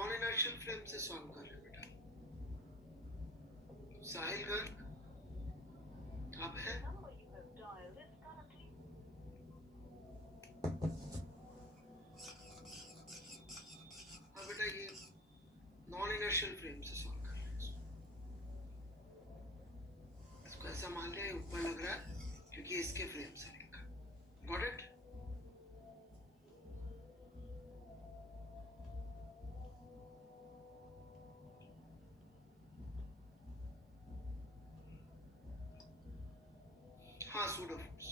Non inertial frame से solve कर रहे हैं बेटा। साहिल गर्ग आप हैं? हाँ बेटा, ये नॉन इनर्शियल फ्रेम से सॉल्व कर रहे हैं। इसको ऐसा मान लिया ऊपर लग रहा है क्योंकि इसके फ्रेम से लिखा। Got it? हाँ, सूडो फोर्स।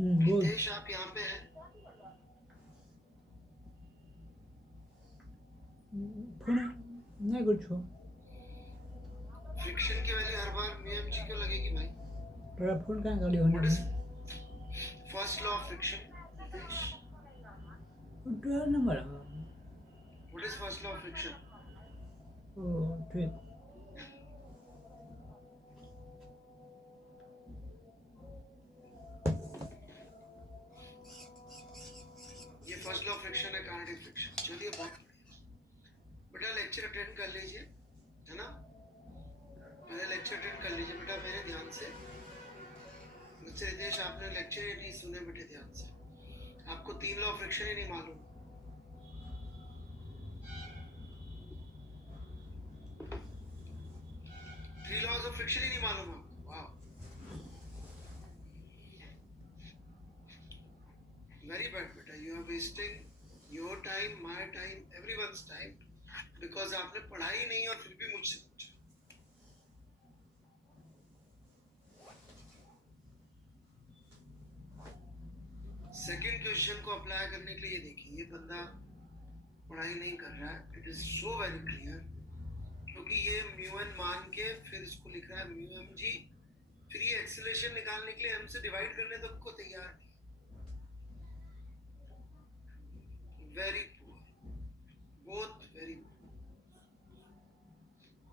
बोल। हितेश आप यहाँ पे हैं? फोन नहीं कुछ हो। फ्रिक्शन की वैल्यू हर बार म्यू जी क्यों लगेगी भाई? तेरा फोन कहाँ गाड़ी होने व्हाट इज में? First law of friction? Hitesh, तेरा नंबर है। What is first law of friction? ओ ठीक। ये फर्स्ट लॉ ऑफ फ्रिक्शन है, काइनेटिक फ्रिक्शन। चलिए बहुत बढ़िया बेटा, लेक्चर अटेंड कर लीजिए, है ना? पहले लेक्चर अटेंड कर लीजिए बेटा मेरे ध्यान से। मुझसे हितेश आपने लेक्चर ही नहीं सुने बेटे ध्यान से। आपको 3 लॉ ऑफ फ्रिक्शन ही नहीं मालूम। 3 लॉज ऑफ फ्रिक्शन ही नहीं मालूम आपको? वाह, वेरी बैड बेटा। You are wasting your time, my time, everyone's time, because आपने पढ़ा ही नहीं और फिर भी मुझसे पूछा। सेकंड क्वेश्चन को अप्लाई करने के लिए देखिए, ये बंदा पढ़ाई नहीं कर रहा है। It is so very clear, क्योंकि ये म्यू एन मान के फिर इसको लिख रहा है म्यू एम जी, फिर ये एक्सेलरेशन निकालने के लिए एम से डिवाइड करने तक को तैयार नहीं। Very poor, both very poor,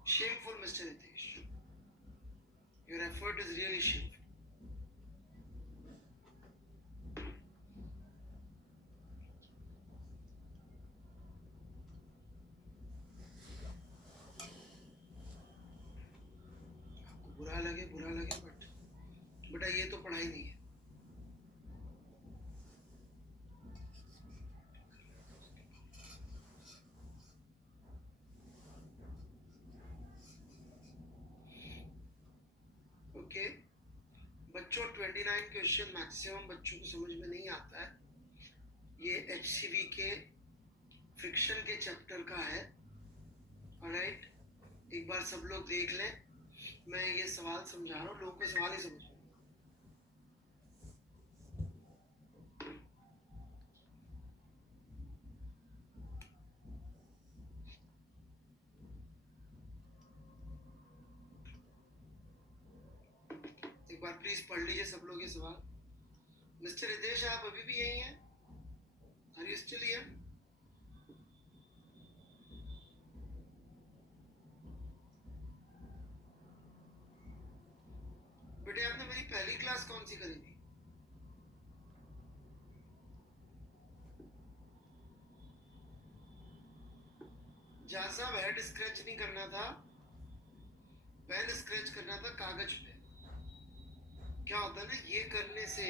shameful Mr. Nitish, your effort is really shameful. बुरा लगे बट बेटा ये तो पढ़ाई नहीं है। ओके बच्चों, 29 क्वेश्चन मैक्सिमम बच्चों को समझ में नहीं आता है। ये HCV के फ्रिक्शन के चैप्टर का है। ऑलराइट, एक बार सब लोग देख लें। मैं ये सवाल समझा रहा हूँ, लोगों को सवाल ही समझ। एक बार प्लीज पढ़ लीजिए सब लोग ये सवाल। मिस्टर हितेश आप अभी भी यही हैं? Are you still here? बेटे आपने मेरी पहली क्लास कौन सी करी थी? जहाँ साहब हेड स्क्रैच नहीं करना था, पेन स्क्रैच करना था कागज पे। क्या होता है ना, ये करने से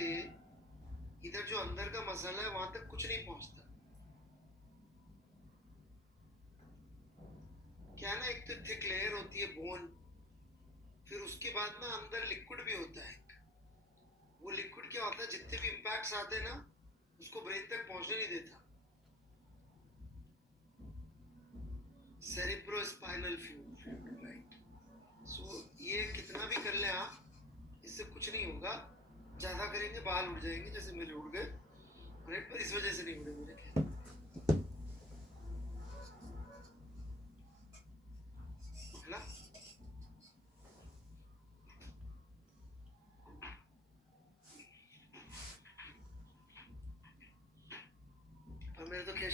इधर जो अंदर का मसाला है वहां तक कुछ नहीं पहुंचता। क्या है ना, एक तो थिक लेयर होती है बोन, फिर उसके बाद ना अंदर लिक्विड भी होता है। वो लिक्विड क्या होता है, जितने भी इंपैक्ट्स आते हैं ना उसको ब्रेन तक पहुंचने नहीं देता। Cerebrospinal fluid, right? सो ये कितना भी कर ले आप, इससे कुछ नहीं होगा। ज्यादा करेंगे बाल उड़ जाएंगे, जैसे मेरे उड़ गए, राइट? पर इस वजह से नहीं उड़े मेरे।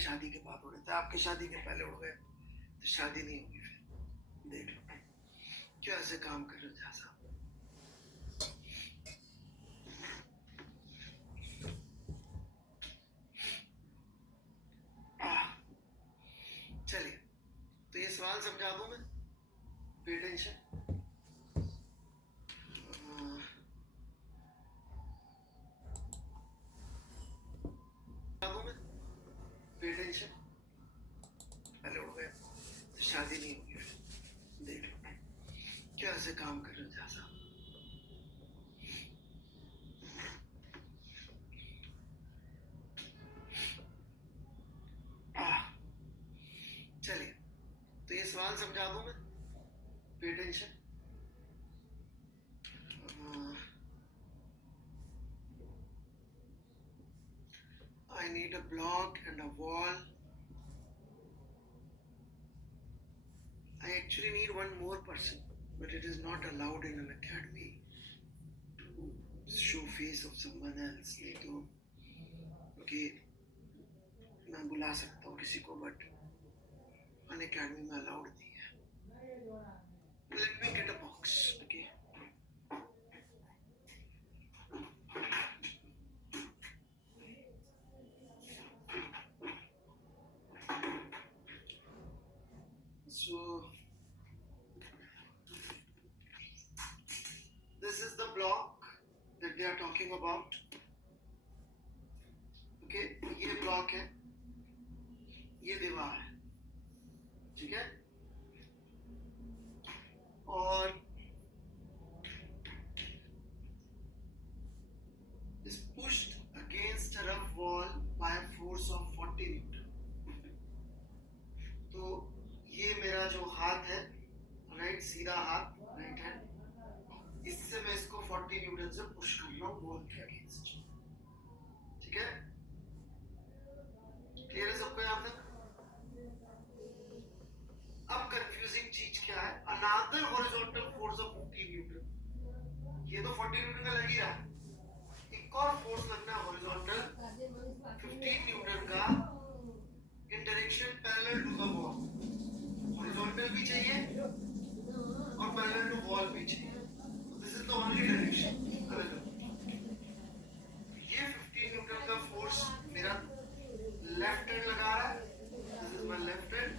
शादी के बाद उड़े थे, आपकी शादी के पहले उड़ गए तो शादी नहीं होगी फिर। देख लो क्या ऐसे काम कर रहे हो झा साहब। चलिए तो ये सवाल समझा दूं मैं, पे टेंशन। पे टेंशन, पहले उड़ गए तो शादी नहीं होगी फिर। देख लो क्या ऐसे काम कर रहे हो झा साहब। चलिए तो ये सवाल समझा दूं मैं, पे tension. I need a block and a wall. I actually need one more person, but it is not allowed in an academy to show face of someone else. नहीं तो okay, मैं बुला सकता हूँ किसी को, but an academy में allowed नहीं है। Let me get a box, okay? So this is the block that they are talking about. Okay, ये ब्लॉक है, ये दीवार है, ठीक है। और is pushed against a rough wall by a force of 40 Newton. तो ये मेरा जो हाथ है, राइट, सीधा हाथ, राइट हैंड, इससे मैं इसको 40 न्यूटन से पुश कर रहा हूँ वॉल के अगेंस्ट, ठीक है। क्लियर है सबको यहाँ तक? अब कंफ्यूजिंग चीज क्या है, another horizontal force of 50 Newton. ये तो 40 न्यूटन का लग ही रहा है, एक और फोर्स लगना है हॉरिजॉन्टल 15 न्यूटन का in direction parallel to the wall. Horizontal भी चाहिए और पैरेलल टू वॉल भी चाहिए। This is the only direction. ये 15 न्यूटन का फोर्स मेरा लेफ्ट हैंड लगा रहा है, this is my left hand.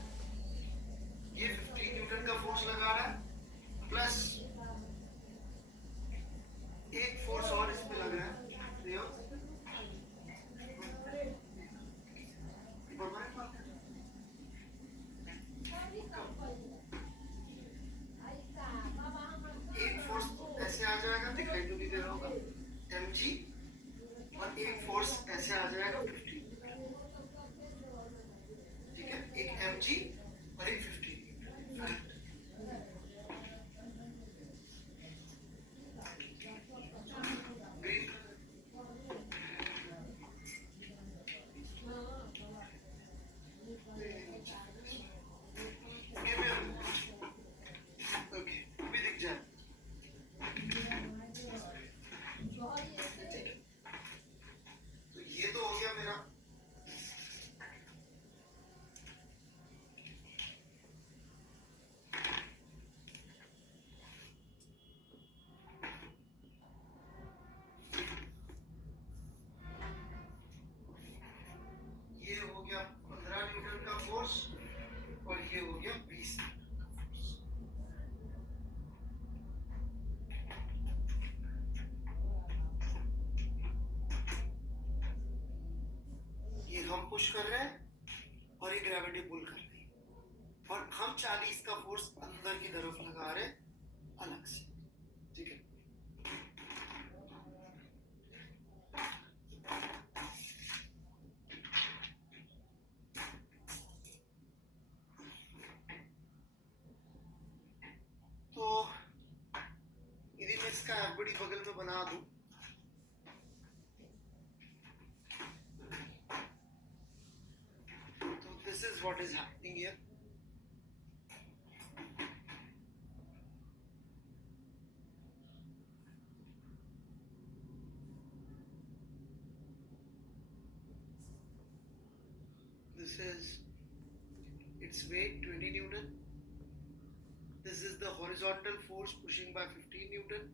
ये 15 न्यूटन का फोर्स लगा रहा है, प्लस एक फोर्स और इस पे लग रहा है, एक फोर्स ऐसे आ जाएगा, दिखाई तो नहीं दे रहा होगा, mg, और एक फोर्स ऐसे आ जाएगा 15, ठीक है। एक mg और एक 15। पुश कर रहे हैं और ये ग्रेविटी पुल कर रही है, और हम 40 का फोर्स अंदर की तरफ लगा रहे अलग से, ठीक है। तो यदि मैं इसका एफबीडी बगल में बना दूं, this is what is happening here. this is its weight 20 Newton. This is the horizontal force pushing by 15 Newton.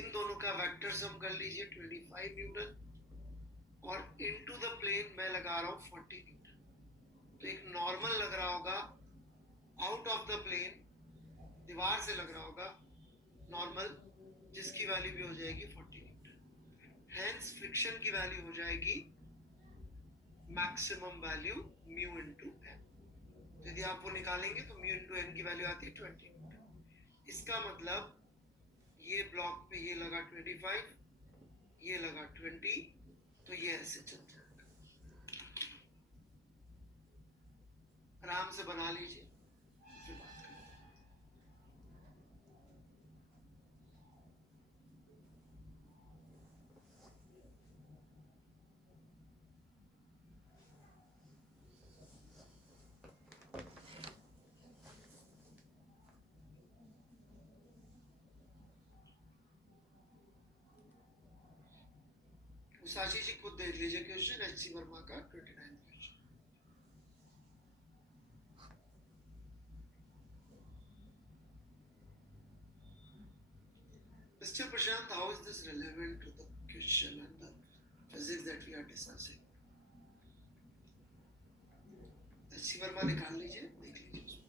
इन दोनों का वेक्टर सम कर लीजिए 25 न्यूटन, और इनटू द प्लेन मैं लगा रहा हूँ 40 न्यूटन. तो एक नॉर्मल लग रहा होगा आउट ऑफ द प्लेन, दीवार से लग रहा होगा नॉर्मल, जिसकी वैल्यू भी हो जाएगी 40 न्यूटन. हेंस फ्रिक्शन की वैल्यू हो जाएगी maximum value mu into N. यदि आप वो निकालेंगे तो म्यू इनटू एन की वैल्यू आती है 20 न्यूटन. इसका मतलब ये ब्लॉक पे ये लगा 25, ये लगा 20, तो ये ऐसे चल जाएगा. आराम से बना लीजिए, फिर बात करें. उसाशी जी खुद देख लीजिए क्वेश्चन, एच सी वर्मा का 29 question. Mr. Prashant, how is this relevant to the question and the physics that we are discussing? H C Verma निकाल लीजिए, देख लीजिए उसमें.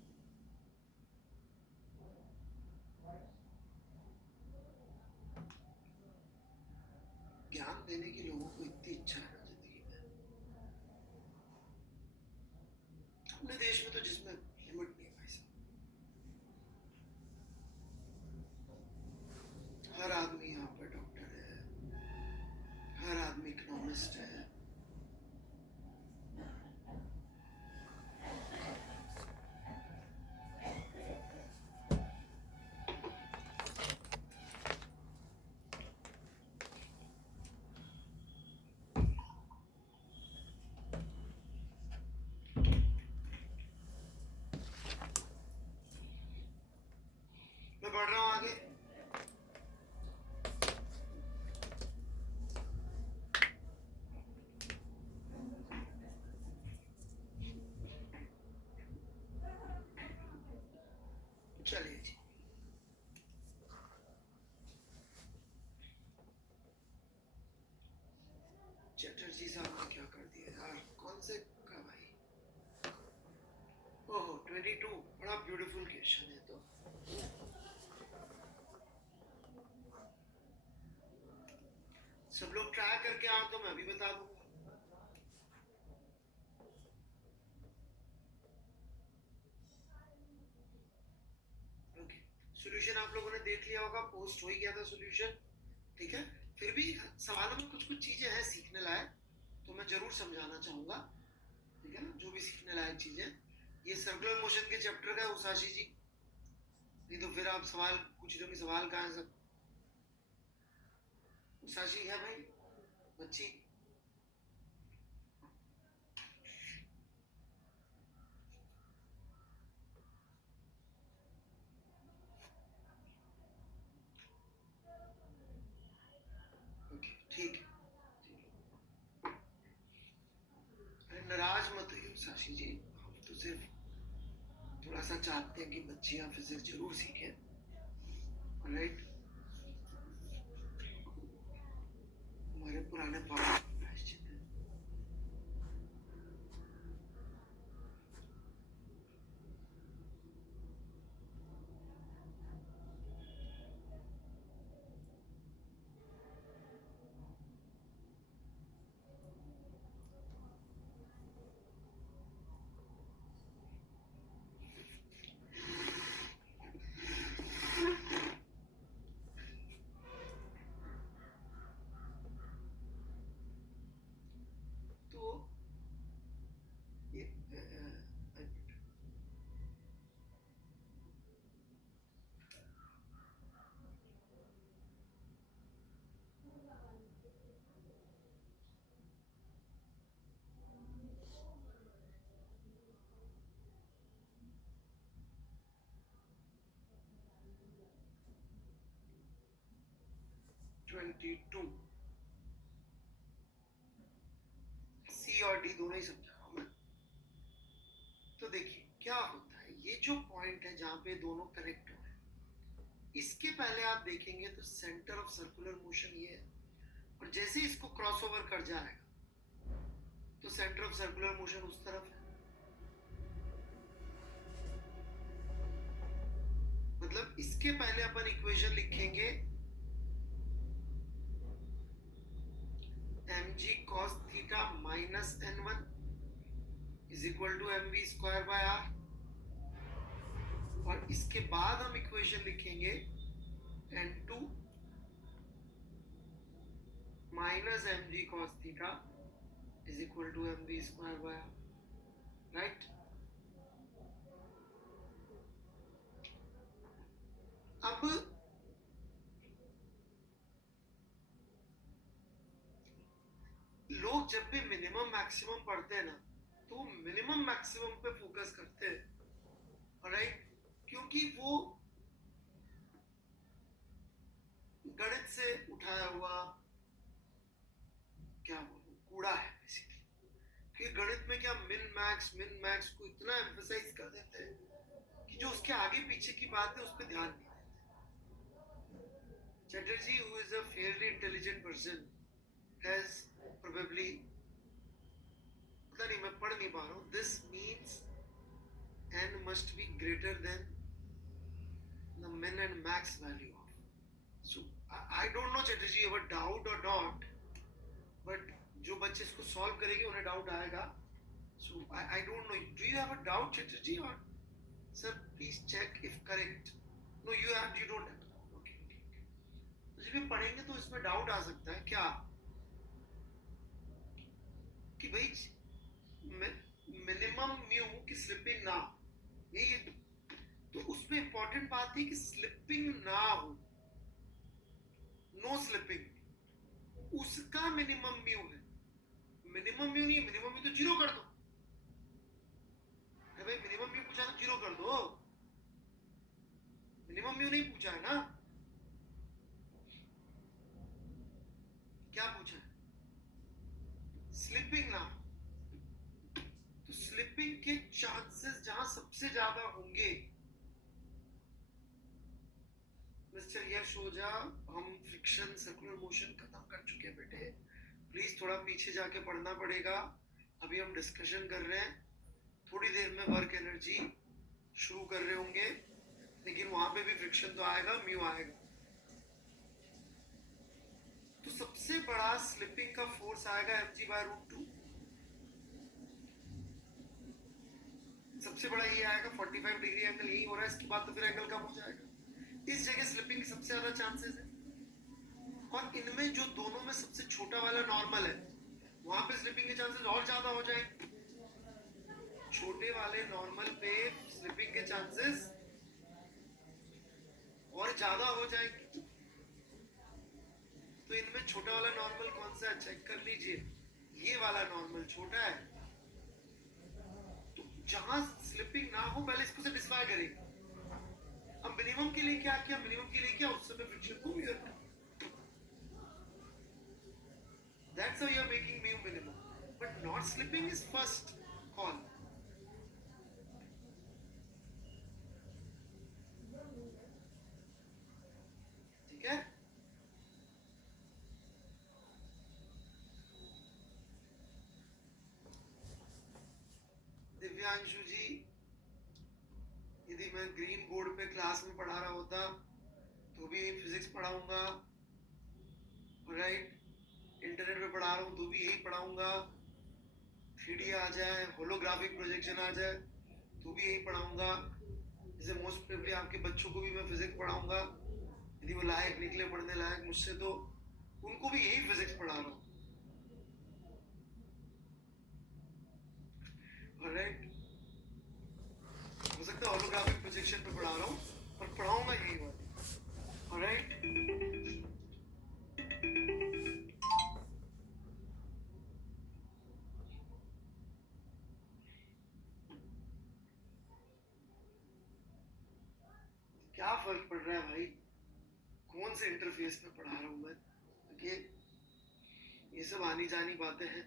ज्ञान देने की लोगों को इतनी इच्छा है ना जिंदगी में. अपने देश में तो जिसमें लिमिट नहीं है भाई साहब. हर आदमी यहाँ पर डॉक्टर है, हर आदमी इकोनॉमिस्ट है. मैं बढ़ रहा हूँ आगे. चलिए जी. चटर्जी साहब ने क्या कर दिया यार, कौन से का भाई. ओहो 22, बड़ा ब्यूटीफुल क्वेश्चन है. तो सब लोग ट्राई करके आओ तो मैं भी बता दूंगा. ओके, सॉल्यूशन आप लोगों ने देख लिया होगा, पोस्ट हो ही गया था सॉल्यूशन. ठीक है, फिर भी सवालों में कुछ कुछ चीजें हैं सीखने लायक, तो मैं जरूर समझाना चाहूंगा. ठीक है ना, जो भी सीखने लायक चीजें. ये सर्कुलर मोशन के चैप्टर का है उसाशी जी. नहीं तो फिर आप सवाल पूछ रहे हो कि सवाल कहाँ है सब. उसाशी है भाई, बच्ची. ओके ठीक है. अरे नाराज मत होइए उसाशी जी, हम तो सिर्फ थोड़ा सा चाहते हैं कि बच्चियां फिजिक्स जरूर सीखें. राइट, हमारे पुराने पापा प्रायश्चित है. तो ये 22 सी और डी दोनों ही समझा रहा हूँ मैं. जो पॉइंट है जहां पे दोनों कनेक्ट हो रहे हैं, इसके पहले आप देखेंगे तो सेंटर ऑफ सर्कुलर मोशन ये है, और जैसे ही इसको क्रॉस ओवर कर जाएगा तो सेंटर ऑफ सर्कुलर मोशन उस तरफ है। मतलब इसके पहले अपन इक्वेशन लिखेंगे mg cos theta minus n1 is equal to mv square by r, और इसके बाद हम इक्वेशन लिखेंगे n2 minus mg cos theta is equal to mv square by r, right. अब लोग जब भी मिनिमम मैक्सिमम पढ़ते हैं ना, तो मिनिमम मैक्सिमम पे फोकस करते हैं, राइट, क्योंकि वो गणित से उठाया हुआ क्या बोलूं कूड़ा है बेसिकली। कि गणित में क्या मिन मैक्स को इतना एम्फसाइज कर देते हैं कि जो उसके आगे पीछे की बात है उस पर ध्यान नहीं देते। Chatterjee, who is a fairly intelligent person, has probably, पता नहीं मैं पढ़ नहीं पा रहा हूँ, this means n must be greater than the min and max value of. So I don't know Chatterjee, you have a doubt or not, but जो बच्चे इसको सॉल्व करेंगे उन्हें डाउट आएगा। So I don't know, do you have a doubt Chatterjee, or sir please check if correct? No, you don't have. Okay. तो जब भी पढ़ेंगे तो इसमें डाउट आ सकता है क्या कि भाई मिनिमम म्यू की स्लिपिंग ना, यही तो उसमें इंपॉर्टेंट बात है कि स्लिपिंग ना हो, नो स्लिपिंग, उसका मिनिमम म्यू है। मिनिमम म्यू नहीं है, मिनिमम म्यू तो जीरो कर दो। अरे भाई मिनिमम म्यू पूछा तो जीरो कर दो, मिनिमम म्यू नहीं पूछा है ना, क्या पूछा है? स्लिपिंग ना। तो स्लिपिंग के चांसेस जहां सबसे ज्यादा होंगे, मिस्टर यश ओझा, हम फ्रिक्शन सर्कुलर मोशन खत्म कर चुके हैं बेटे, प्लीज थोड़ा पीछे जाके पढ़ना पड़ेगा। अभी हम डिस्कशन कर रहे हैं, थोड़ी देर में वर्क एनर्जी शुरू कर रहे होंगे, लेकिन वहां पे भी फ्रिक्शन तो आएगा, म्यू आएगा। तो सबसे बड़ा स्लिपिंग का फोर्स आएगा mg/√2, सबसे बड़ा ये आएगा। 45 डिग्री एंगल यही हो रहा है, इसके बाद तो फिर एंगल कम हो जाएगा। इस जगह स्लिपिंग के सबसे ज्यादा चांसेस है, और इनमें जो दोनों में सबसे छोटा वाला नॉर्मल है, वहां पे स्लिपिंग के चांसेस और ज्यादा हो जाएंगे। छोटे वाले नॉर्मल पे स्लिपिंग के चांसेस और ज्यादा हो जाएंगे। तो इनमें छोटा वाला नॉर्मल कौन सा है, चेक कर लीजिए, ये वाला नॉर्मल छोटा है। तो जहां स्लिपिंग ना हो पहले इसको सेटिस्फाई करेगा। अब मिनिमम के लिए क्या किया, मिनिमम के लिए क्या, उस समय फ्रिक्शन को म्यू रखा। That's how you are making mu minimum, but not slipping is first call. ठीक है? दिव्यांशु जी, यदि मैं ग्रीन बोर्ड पे क्लास में पढ़ा रहा होता तो भी फिजिक्स पढ़ाऊंगा, राइट, इंटरनेट पे पढ़ा रहा हूँ तो भी यही पढ़ाऊंगा, 3D आ जाए, होलोग्राफिक प्रोजेक्शन आ जाए तो भी यही पढ़ाऊंगा। जैसे मोस्ट प्रोबेबली आपके बच्चों को भी मैं फिजिक्स पढ़ाऊंगा, यदि वो लायक निकले पढ़ने लायक मुझसे, तो उनको भी यही फिजिक्स पढ़ा रहा हूँ, राइट। हो सकता है होलोग्राफिक प्रोजेक्शन पे पढ़ा रहा हूँ, पर पढ़ाऊंगा यही बात, राइट। क्या फर्क पड़ रहा है भाई, कौन से इंटरफेस पे पढ़ा रहा हूं मैं, ये सब आनी जानी बातें हैं।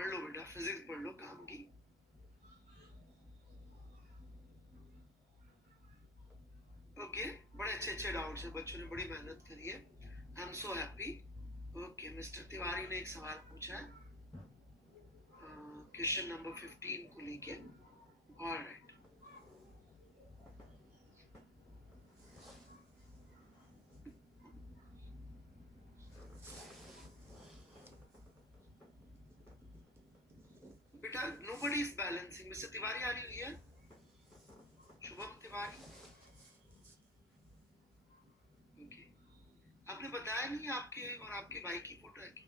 पढ़ लो बेटा, फिजिक्स पढ़ लो काम की। ओके, बड़े अच्छे अच्छे डाउट्स है, बच्चों ने बड़ी मेहनत करी है। I am so happy. Okay, mister Tiwari ने एक सवाल पूछा है क्वेश्चन नंबर 15 को लेके। ऑलराइट, बेटा nobody is balancing. Mister Tiwari आ रही है, शुभम तिवारी। ओके, आपने बताया नहीं आपके और आपके भाई की फोटो है क्या?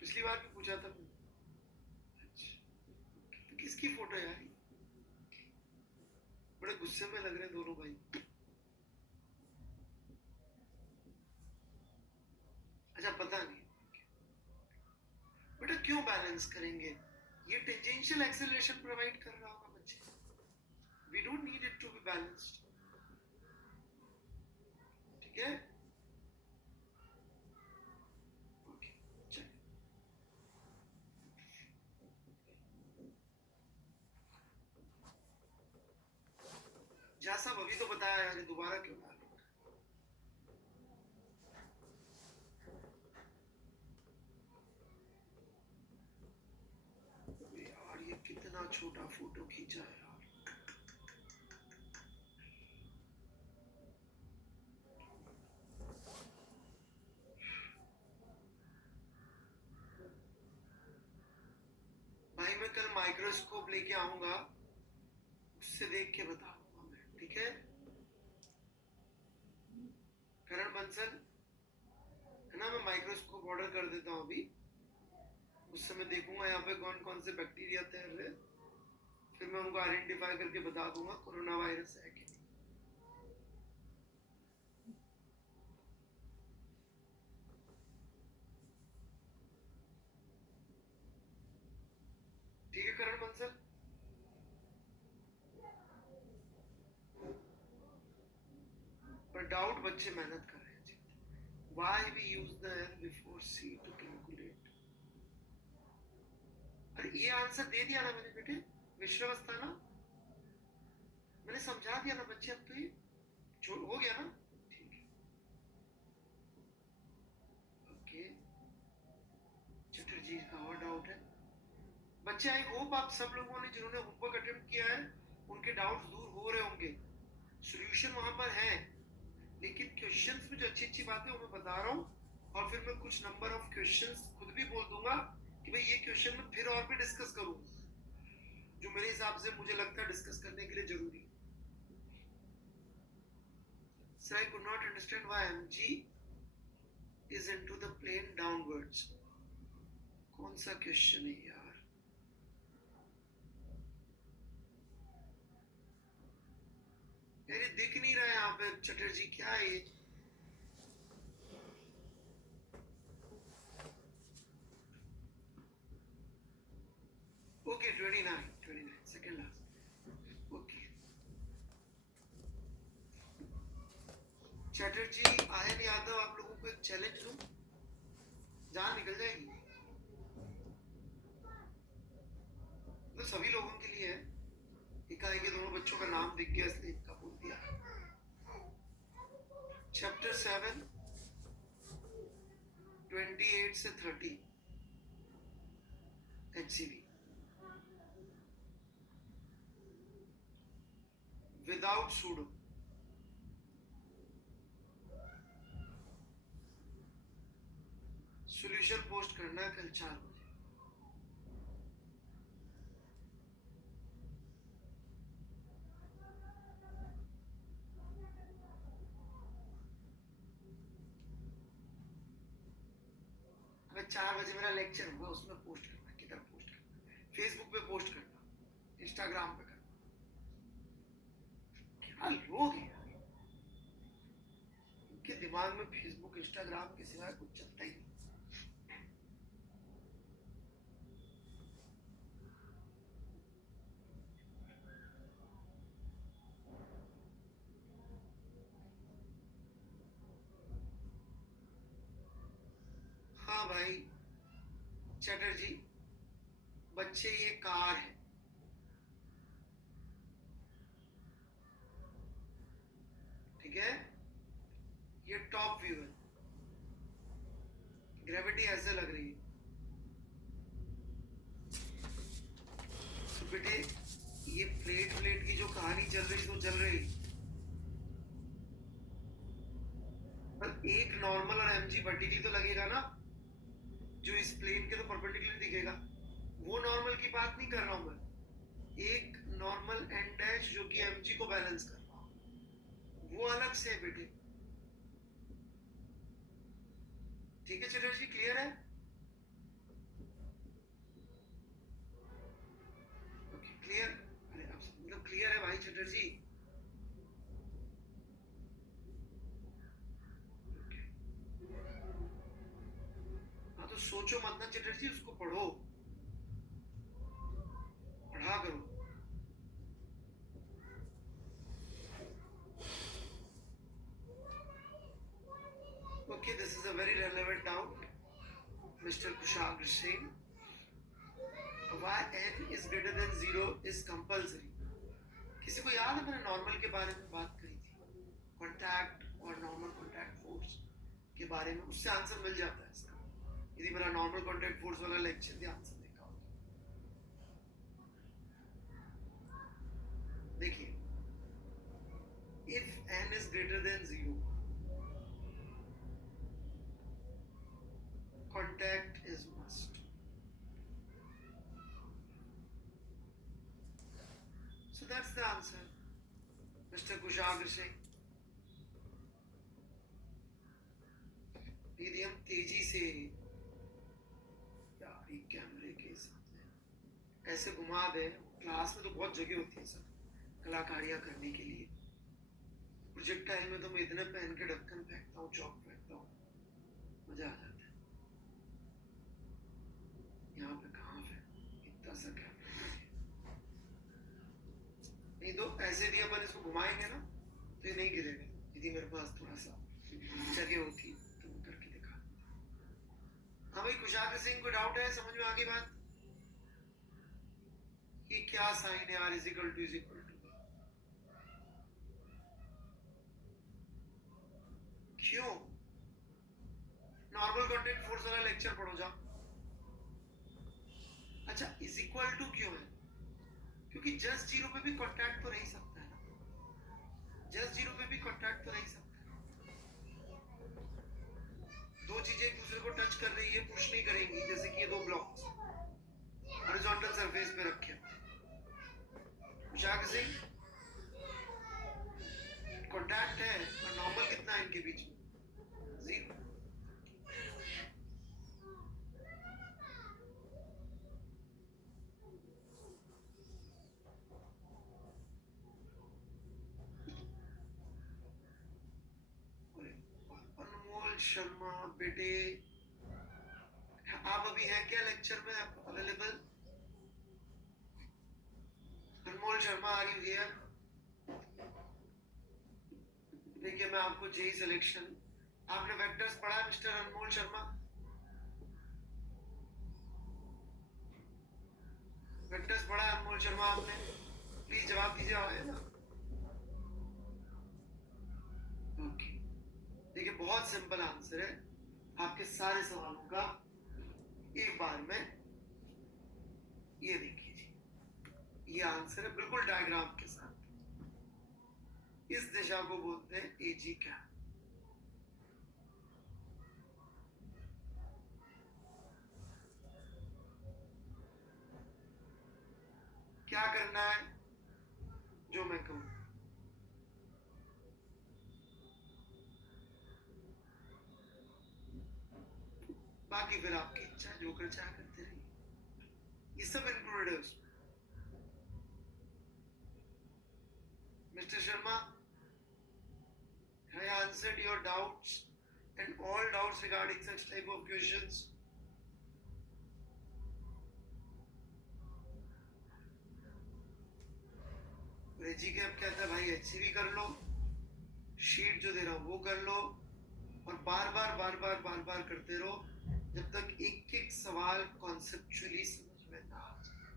पिछली बार भी पूछा था। अच्छा, तो किसकी फोटो है यार? बड़े गुस्से में लग रहे हैं दोनों भाई। अच्छा, पता नहीं बेटा क्यों बैलेंस करेंगे, ये टेंजेंशियल एक्सेलरेशन प्रोवाइड कर रहा होगा बच्चे। We don't need it to be balanced, ठीक है? ओके, चलिए। जैसा अभी तो बताया यार, दोबारा क्यों बात? यार ये कितना छोटा फोटो खींचा है यार। भाई मैं कल माइक्रोस्कोप लेके आऊंगा, उससे देख के बता दूंगा मैं, ठीक है? करण बंसल है ना, मैं माइक्रोस्कोप ऑर्डर कर देता हूँ अभी। उस समय देखूंगा यहाँ पे कौन कौन से बैक्टीरिया तैर रहे, फिर मैं उनको आइडेंटिफाई करके बता दूंगा कोरोना वायरस है कि नहीं। ठीक है करण बंसल? पर डाउट बच्चे मेहनत कर रहे हैं जी। Why we use the L before C to calculate? अरे ये आंसर दे दिया ना मैंने बेटे, विश्वावस्था ना, मैंने समझा दिया ना बच्चे। अब तो ये हो गया ना, ठीक है। ओके, चटर्जी का और डाउट है बच्चे। आई होप आप सब लोगों ने जिन्होंने होमवर्क अटेम्प्ट किया है उनके डाउट्स दूर हो रहे होंगे। सॉल्यूशन वहां पर है, लेकिन क्वेश्चंस में जो अच्छी अच्छी बातें वो मैं बता रहा हूँ, और फिर मैं कुछ नंबर ऑफ क्वेश्चंस खुद भी बोल दूंगा कि भाई ये क्वेश्चन मैं फिर और भी डिस्कस करूंगा, जो मेरे हिसाब से मुझे लगता है डिस्कस करने के लिए जरूरी है। Sir I could not understand why mg is into the plane downwards। कौन सा क्वेश्चन है यार? मेरे दिख नहीं रहा है यहाँ पे चटर्जी, क्या है ये? Okay 29 second last. Okay Chatterjee, ion Yadav, आप लोगों को एक चैलेंज दूं, जान निकल जाएगी तो सभी लोगों के लिए है। इकाई के दोनों बच्चों का नाम दिख गया इसलिए इनका बोल दिया। चैप्टर 7 28 से 30 HCV without pseudo. Solution post करना है कल 4 बजे। अबे 4 बजे मेरा लेक्चर होगा, उसमें पोस्ट करना। किधर पोस्ट करना? फेसबुक पे पोस्ट करना, इंस्टाग्राम पे करना। क्या लोग हैं यार, इनके दिमाग में फेसबुक इंस्टाग्राम के सिवाय कुछ चलता ही नहीं। हाँ भाई चटर्जी, बच्चे ये कार है, ठीक है, ये टॉप व्यू है, ग्रेविटी ऐसे लग रही है। तो बेटे ये प्लेट प्लेट की जो कहानी चल रही तो चल रही, पर एक नॉर्मल और एमजी वर्टिकली तो लगेगा ना, जो इस प्लेन के तो परपेंडिकुलर दिखेगा। वो नॉर्मल की बात नहीं कर रहा हूं मैं, एक नॉर्मल एंड डैश जो कि एमजी को बैलेंस कर रहा हूं, वो अलग से है बेटे। ठीक है चटर्जी, क्लियर है? ओके क्लियर, अरे आप मतलब क्लियर है भाई चटर्जी? हाँ तो सोचो मत ना चटर्जी, उसको पढ़ो, पढ़ा करो। Okay, this is a very relevant doubt, Mr. Kushagra Singh. Why n is greater than 0 is compulsory. किसी को याद है मैंने नॉर्मल के बारे में बात करी थी, कॉन्टैक्ट और नॉर्मल कॉन्टैक्ट फोर्स के बारे में, उससे आंसर मिल जाता है इसका, यदि मेरा नॉर्मल कॉन्टैक्ट फोर्स वाला लेक्चर ध्यान से देखा हो। देखिए, if n is greater than 0, contact is must. So that's the answer, Mr. Kushagra Singh. यदि हम तेजी से यार ये कैमरे के साथ ऐसे घुमा दे, क्लास में तो बहुत जगह होती है सर कलाकारियां करने के लिए, प्रोजेक्टाइल में तो मैं इतने पहन के ढक्कन फेंकता हूँ, चौक फेंकता हूँ, मजा आ जाता है। यहाँ पे कहाँ है इतना सा कैमरा, नहीं तो ऐसे भी अपन इसको घुमाएंगे ना तो ये नहीं गिरेगा, यदि मेरे पास थोड़ा सा जगह होती तो मैं करके दिखा। हाँ भाई कुशाग्र सिंह, को डाउट है, समझ में आ गई बात? ये क्या साइन है, r इज इक्वल टू क्यों? नॉर्मल कॉन्टैक्ट फोर्स वाला लेक्चर पढ़ो जाओ। अच्छा इज इक्वल टू क्यों है? क्योंकि जस्ट जीरो पे भी कॉन्टैक्ट तो रह ही सकता है ना, जस्ट जीरो पे भी कॉन्टैक्ट तो रह ही सकता है। दो चीजें एक दूसरे को टच कर रही है, पुश नहीं करेंगी, जैसे कि ये दो ब्लॉक्स हॉरिजॉन्टल सरफेस पे रखे, कुशाग्र सिंह कॉन्टैक्ट है, और नॉर्मल कितना है इनके बीच में? 0। अनमोल शर्मा बेटे, आप अभी हैं क्या लेक्चर में available? Anmol Sharma, are you here? देखिए मैं आपको जेई सिलेक्शन, आपने वेक्टर्स पढ़ा है मिस्टर अनमोल शर्मा? वेक्टर्स पढ़ा है अनमोल शर्मा आपने? प्लीज जवाब दीजिए, आए ना? ओके, देखिए बहुत सिंपल आंसर है आपके सारे सवालों का, एक बार में ये देखिए जी, ये आंसर है बिल्कुल डायग्राम के साथ। इस दिशा को बोलते हैं एजी कैप। क्या करना है जो मैं कहूं, बाकी फिर आपकी इच्छा, जो कर चाह करते रहिए, ये सब इंक्लूडेड है उसमें। Mister Sharma, I answered your doubts and all doubts regarding such type of questions. रेजी कैप कहता है भाई HCV कर लो, शीट जो दे रहा हूं वो कर लो, और बार बार करते रहो, जब तक एक एक सवाल कॉन्सेप्चुअली समझ में ना आ जाए।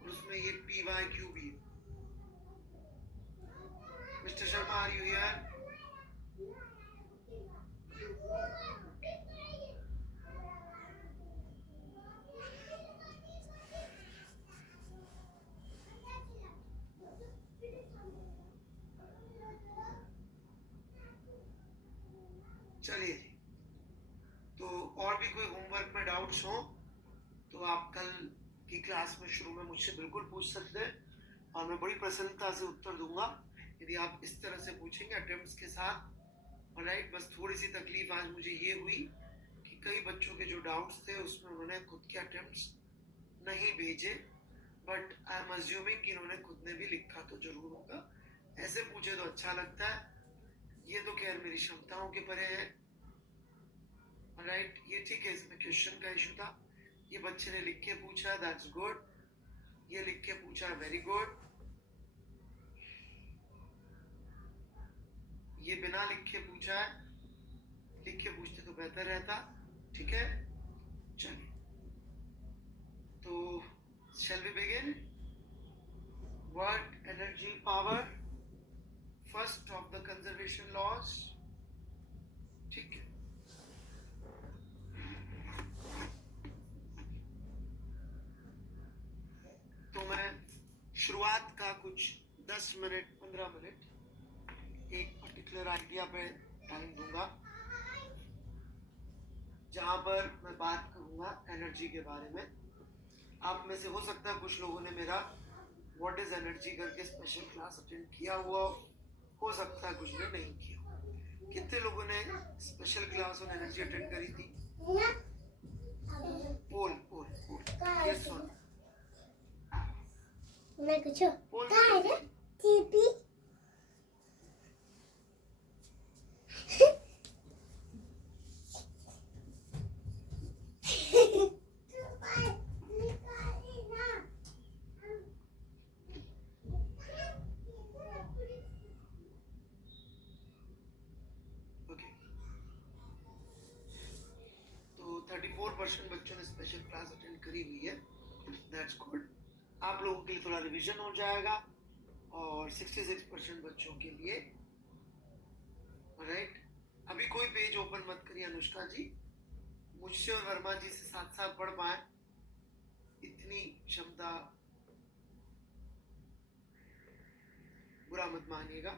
और उसमें ये PYQ भी है। Mister Sharma, are you here? चलिए जी, तो और भी कोई होमवर्क में डाउट्स हो तो आप कल की क्लास में शुरू में मुझसे बिल्कुल पूछ सकते हैं और मैं बड़ी प्रसन्नता से उत्तर दूंगा यदि आप इस तरह से पूछेंगे अटेम्प्ट्स के साथ। ऑलराइट, बस थोड़ी सी तकलीफ आज मुझे ये हुई कि कई बच्चों के जो डाउट्स थे उसमें उन्होंने खुद के अटेम्प्ट्स नहीं भेजे, बट आई एम अज्यूमिंग कि इन्होंने खुद ने भी लिखा तो जरूर होगा। ऐसे पूछे तो अच्छा लगता है, ये तो खैर मेरी क्षमताओं के परे है। ऑलराइट, ये ठीक है, इसमें क्वेश्चन का इशू था। ये बच्चे ने लिख के पूछा, दैट्स गुड। ये लिख के पूछा, वेरी गुड। ये बिना लिख के पूछा है, लिख के पूछते तो बेहतर रहता। ठीक है, चलिए तो shall we begin? Work, energy, power, first of the conservation laws. ठीक है, तो मैं शुरुआत का कुछ 10 मिनट 15 मिनट एक पर्टिकुलर आइडिया पे टाइम दूंगा जहां पर मैं बात करूंगा एनर्जी के बारे में। आप में से हो सकता है कुछ लोगों ने मेरा व्हाट इज एनर्जी करके स्पेशल क्लास अटेंड किया हुआ हो सकता है कुछ ने नहीं किया। कितने लोगों ने special class on energy attend करी थी? पोल पोल पोल यस और मैं कुछ पोल कहाँ है टीपी ओके, तो 34% बच्चों ने स्पेशल क्लास अटेंड करी हुई है, दैट्स गुड। आप लोगों के लिए थोड़ा रिवीजन हो जाएगा और 66% बच्चों के लिए। राइट, अभी कोई पेज ओपन मत करिए अनुष्का जी, मुझसे और वर्मा जी से साथ साथ पढ़ पाए इतनी क्षमता बुरा मत मानिएगा,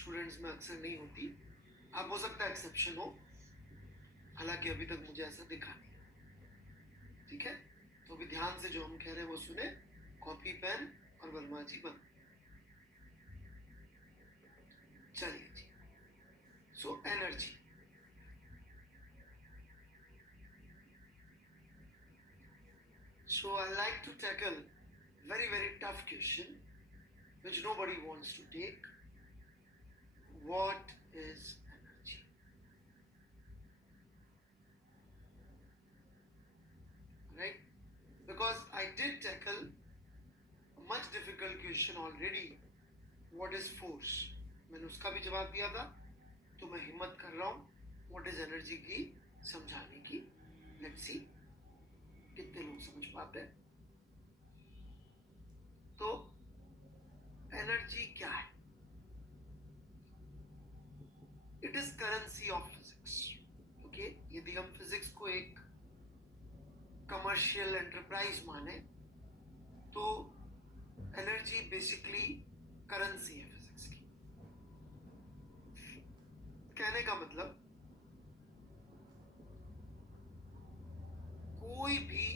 स्टूडेंट्स में अक्सर नहीं होती। आप हो सकता है एक्सेप्शन हो, हालांकि अभी तक मुझे ऐसा दिखा नहीं। ठीक है, तो अभी ध्यान से जो हम कह रहे हैं वो सुने, कॉपी पेन और वर्मा जी बंद। चलिए जी, so energy. So I like to tackle very tough question which nobody wants to take. What is energy? Right? Because I did tackle a much difficult question already. What is force? मैंने उसका भी जवाब दिया था, तो मैं हिम्मत कर रहा हूँ what is energy की समझाने की। Let's see कितने लोग समझ पाते हैं। तो एनर्जी क्या है? It is currency of physics. Okay, यदि हम फिजिक्स को एक कमर्शियल एंटरप्राइज माने तो एनर्जी बेसिकली करेंसी है फिजिक्स की। कहने का मतलब कोई भी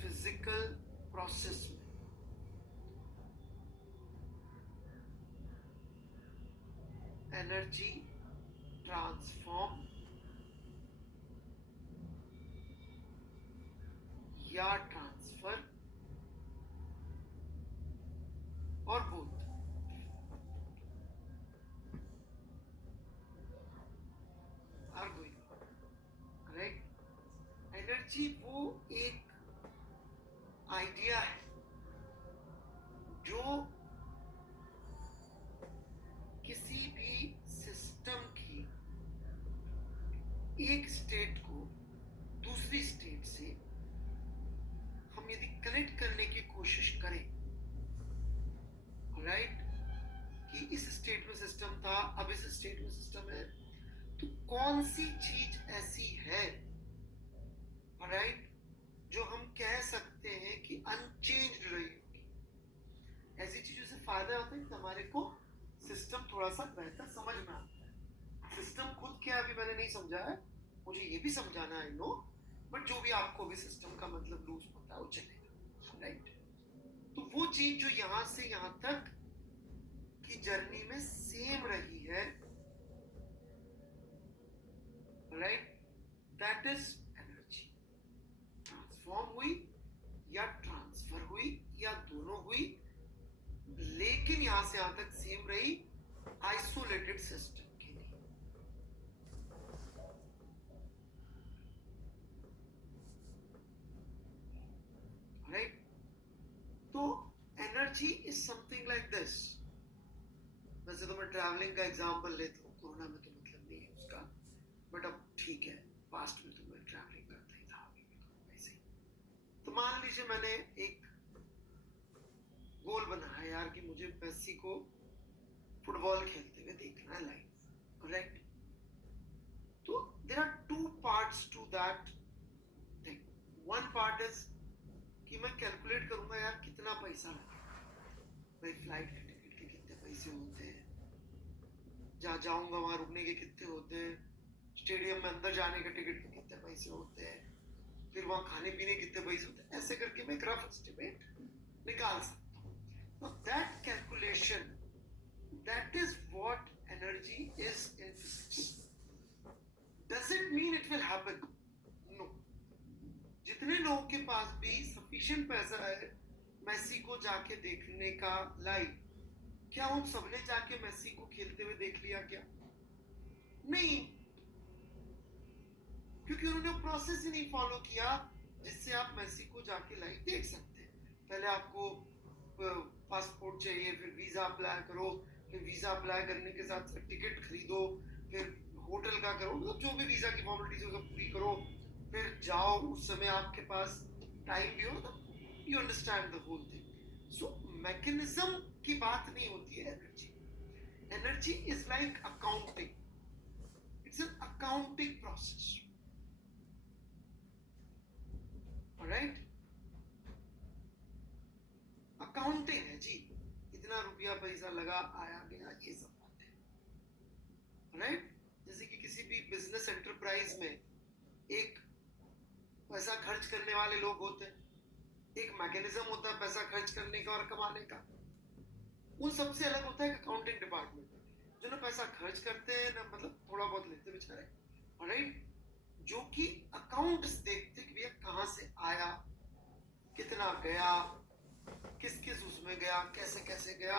फिजिकल प्रोसेस में एनर्जी ट्रांसफॉर्म या ट्रांसफर और both are going. Right, energy वो एक आइडिया है जो किसी भी सिस्टम से हम यदि कनेक्ट करने की कोशिश करें, राइट, कि इस स्टेट में सिस्टम था, अब इस स्टेट में सिस्टम है, तो कौन सी चीज ऐसी है, राइट, जो हम कह सकते हैं कि अनचेंज्ड रही होगी। ऐसी चीजों से फायदा होता है कि हमारे को सिस्टम थोड़ा सा बेहतर समझ में आता है। सिस्टम खुद क्या अभी मैंने नहीं समझा है, मुझे ये भी समझाना है, नो, बट जो भी आपको भी सिस्टम का मतलब लूज होता है वो चलेगा, राइट। तो वो चीज जो यहां से यहां तक की जर्नी में सेम रही है, right, that is energy. Transform हुई या ट्रांसफर हुई या दोनों हुई, लेकिन यहां से यहां तक सेम रही आइसोलेटेड सिस्टम के लिए, राइट। तो energy is something like this. वैसे तो मैं ट्रैवलिंग का एग्जांपल लेता हूँ, कोरोना में तो मतलब नहीं है उसका, बट अब ठीक है, पास्ट में तो मैं ट्रैवलिंग करता ही था, अभी भी करूँगा ऐसे ही। तो मान लीजिए मैंने एक गोल बनाया यार कि मुझे मेसी को फुटबॉल खेलते हुए देखना है लाइव, करेक्ट। तो there are two parts to that thing. One part is कि मैं कैलकुलेट करूंगा यार कितना पैसा लगेगा, भाई फ्लाइट के टिकट के कितने पैसे होते हैं, जहाँ जाऊंगा वहां रुकने के कितने होते हैं, स्टेडियम में अंदर जाने के टिकट के कितने पैसे होते हैं, फिर वहां खाने पीने कितने पैसे होते हैं, ऐसे करके मैं एक रफ एस्टिमेट निकाल सकता हूँ। That calculation, that is what energy is in physics. Does it mean it will happen? No. जितने लोगों के पास भी सफिशिएंट पैसा है मेसी को जाके देखने का लाइव, क्या उन सबने जाके मेसी को खेलते हुए देख लिया क्या? नहीं, क्योंकि उन्होंने प्रोसेस ही नहीं फॉलो किया जिससे आप मेसी को जाके लाइव देख सकते हैं। पहले आपको पासपोर्ट चाहिए, फिर वीजा अप्लाई करो, फिर वीजा अप्लाई करने के साथ टिकट खरीदो, फिर होटल का करो, मतलब जो भी वीजा की फॉर्मेलिटीज है सब पूरी करो, फिर जाओ, उस समय आपके पास टाइम भी हो, तो you understand the whole thing. So mechanism की बात नहीं होती है energy. Energy is like accounting, it's an accounting process, right. Accounting है जी, इतना रुपया पैसा लगा, आया गया, ये सब बात है, राइट। जैसे कि किसी भी बिजनेस एंटरप्राइज में एक पैसा खर्च करने वाले लोग होते हैं, एक मैकेनिज्म होता है पैसा खर्च करने का और कमाने का। उन सबसे अलग होता है अकाउंटिंग डिपार्टमेंट, जो ना पैसा खर्च करते हैं ना मतलब थोड़ा बहुत लेते बेचारे, राइट, जो कि अकाउंट्स देखते कि भैया कहां से आया, कितना गया, किस किस उसमें गया, कैसे कैसे गया,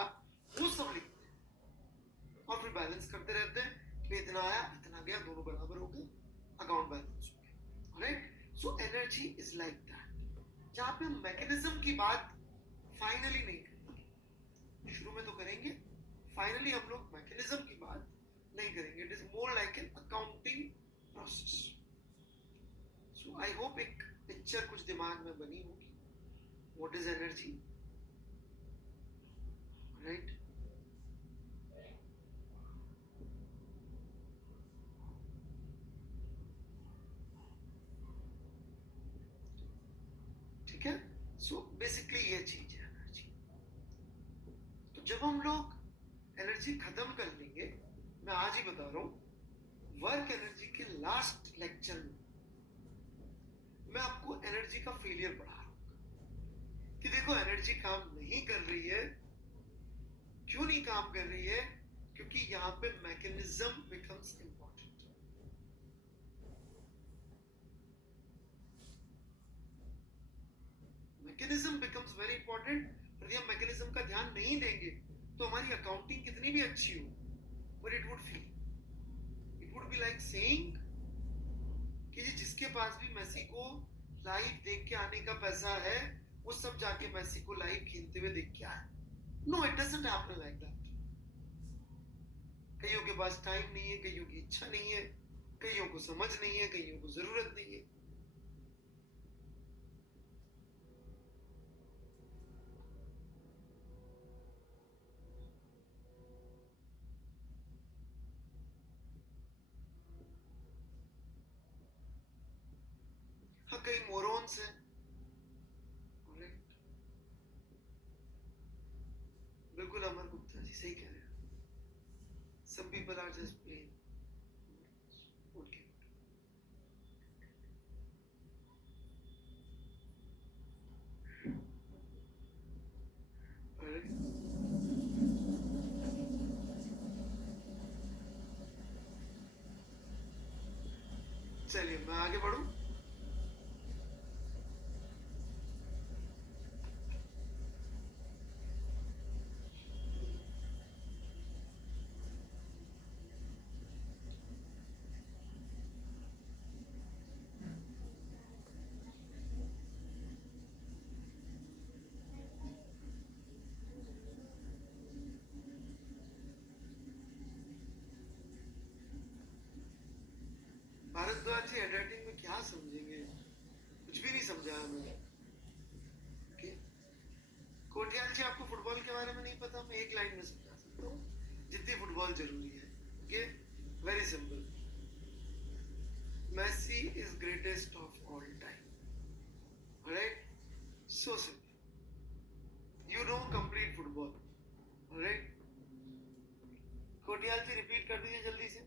वो सब लिखते हैं और फिर बैलेंस करते रहते हैं कि इतना आया इतना गया, दोनों बराबर हो गए, अकाउंट बैलेंस हो गया, right. So energy is like that, जहां पे हम मैकेनिज्म की बात फाइनली नहीं करेंगे, शुरू में तो करेंगे, फाइनली हम लोग मैकेनिज्म की बात नहीं करेंगे। It is more like an accounting process. So I hope एक पिक्चर कुछ दिमाग में बनी होगी, व्हाट इज एनर्जी, राइट। ठीक है, सो बेसिकली ये चीज है एनर्जी। तो जब हम लोग एनर्जी खत्म कर लेंगे, मैं आज ही बता रहा हूं, वर्क एनर्जी के लास्ट लेक्चर में मैं आपको एनर्जी का फेलियर पढ़ा रहा हूं कि देखो एनर्जी काम नहीं कर रही है। क्यों नहीं काम कर रही है? क्योंकि यहां पे mechanism becomes important. Mechanism becomes very important. यदि हम मैकेनिज्म का ध्यान नहीं देंगे तो हमारी अकाउंटिंग कितनी भी अच्छी हो, but it would be like saying कि जिसके पास भी मेसी को लाइव देख के आने का पैसा है, वो सब जाके मेसी को लाइव खेलते हुए देख के आए। No, it doesn't happen like that. कईयों के पास टाइम नहीं है, कईयों की इच्छा नहीं है, कईयों को समझ नहीं है, कईयों को जरूरत नहीं है। कई मोरॉन्स हैं, Alright? बिल्कुल अमर गुप्ता जी सही कह रहे हैं, some people are just plain okay. Alright? चलिए मैं आगे बढ़ूं। भारद्वाज जी एडिटिंग में क्या समझेंगे, कुछ भी नहीं समझा है मैंने। Okay? कोटियाल जी आपको फुटबॉल के बारे में नहीं पता, मैं एक लाइन में समझा सकता हूँ जितनी फुटबॉल जरूरी है। Okay, very simple, Messi is greatest of all time. Alright, so simple, you know complete football. Alright, Kotiyal ji repeat कर दीजिए जल्दी से।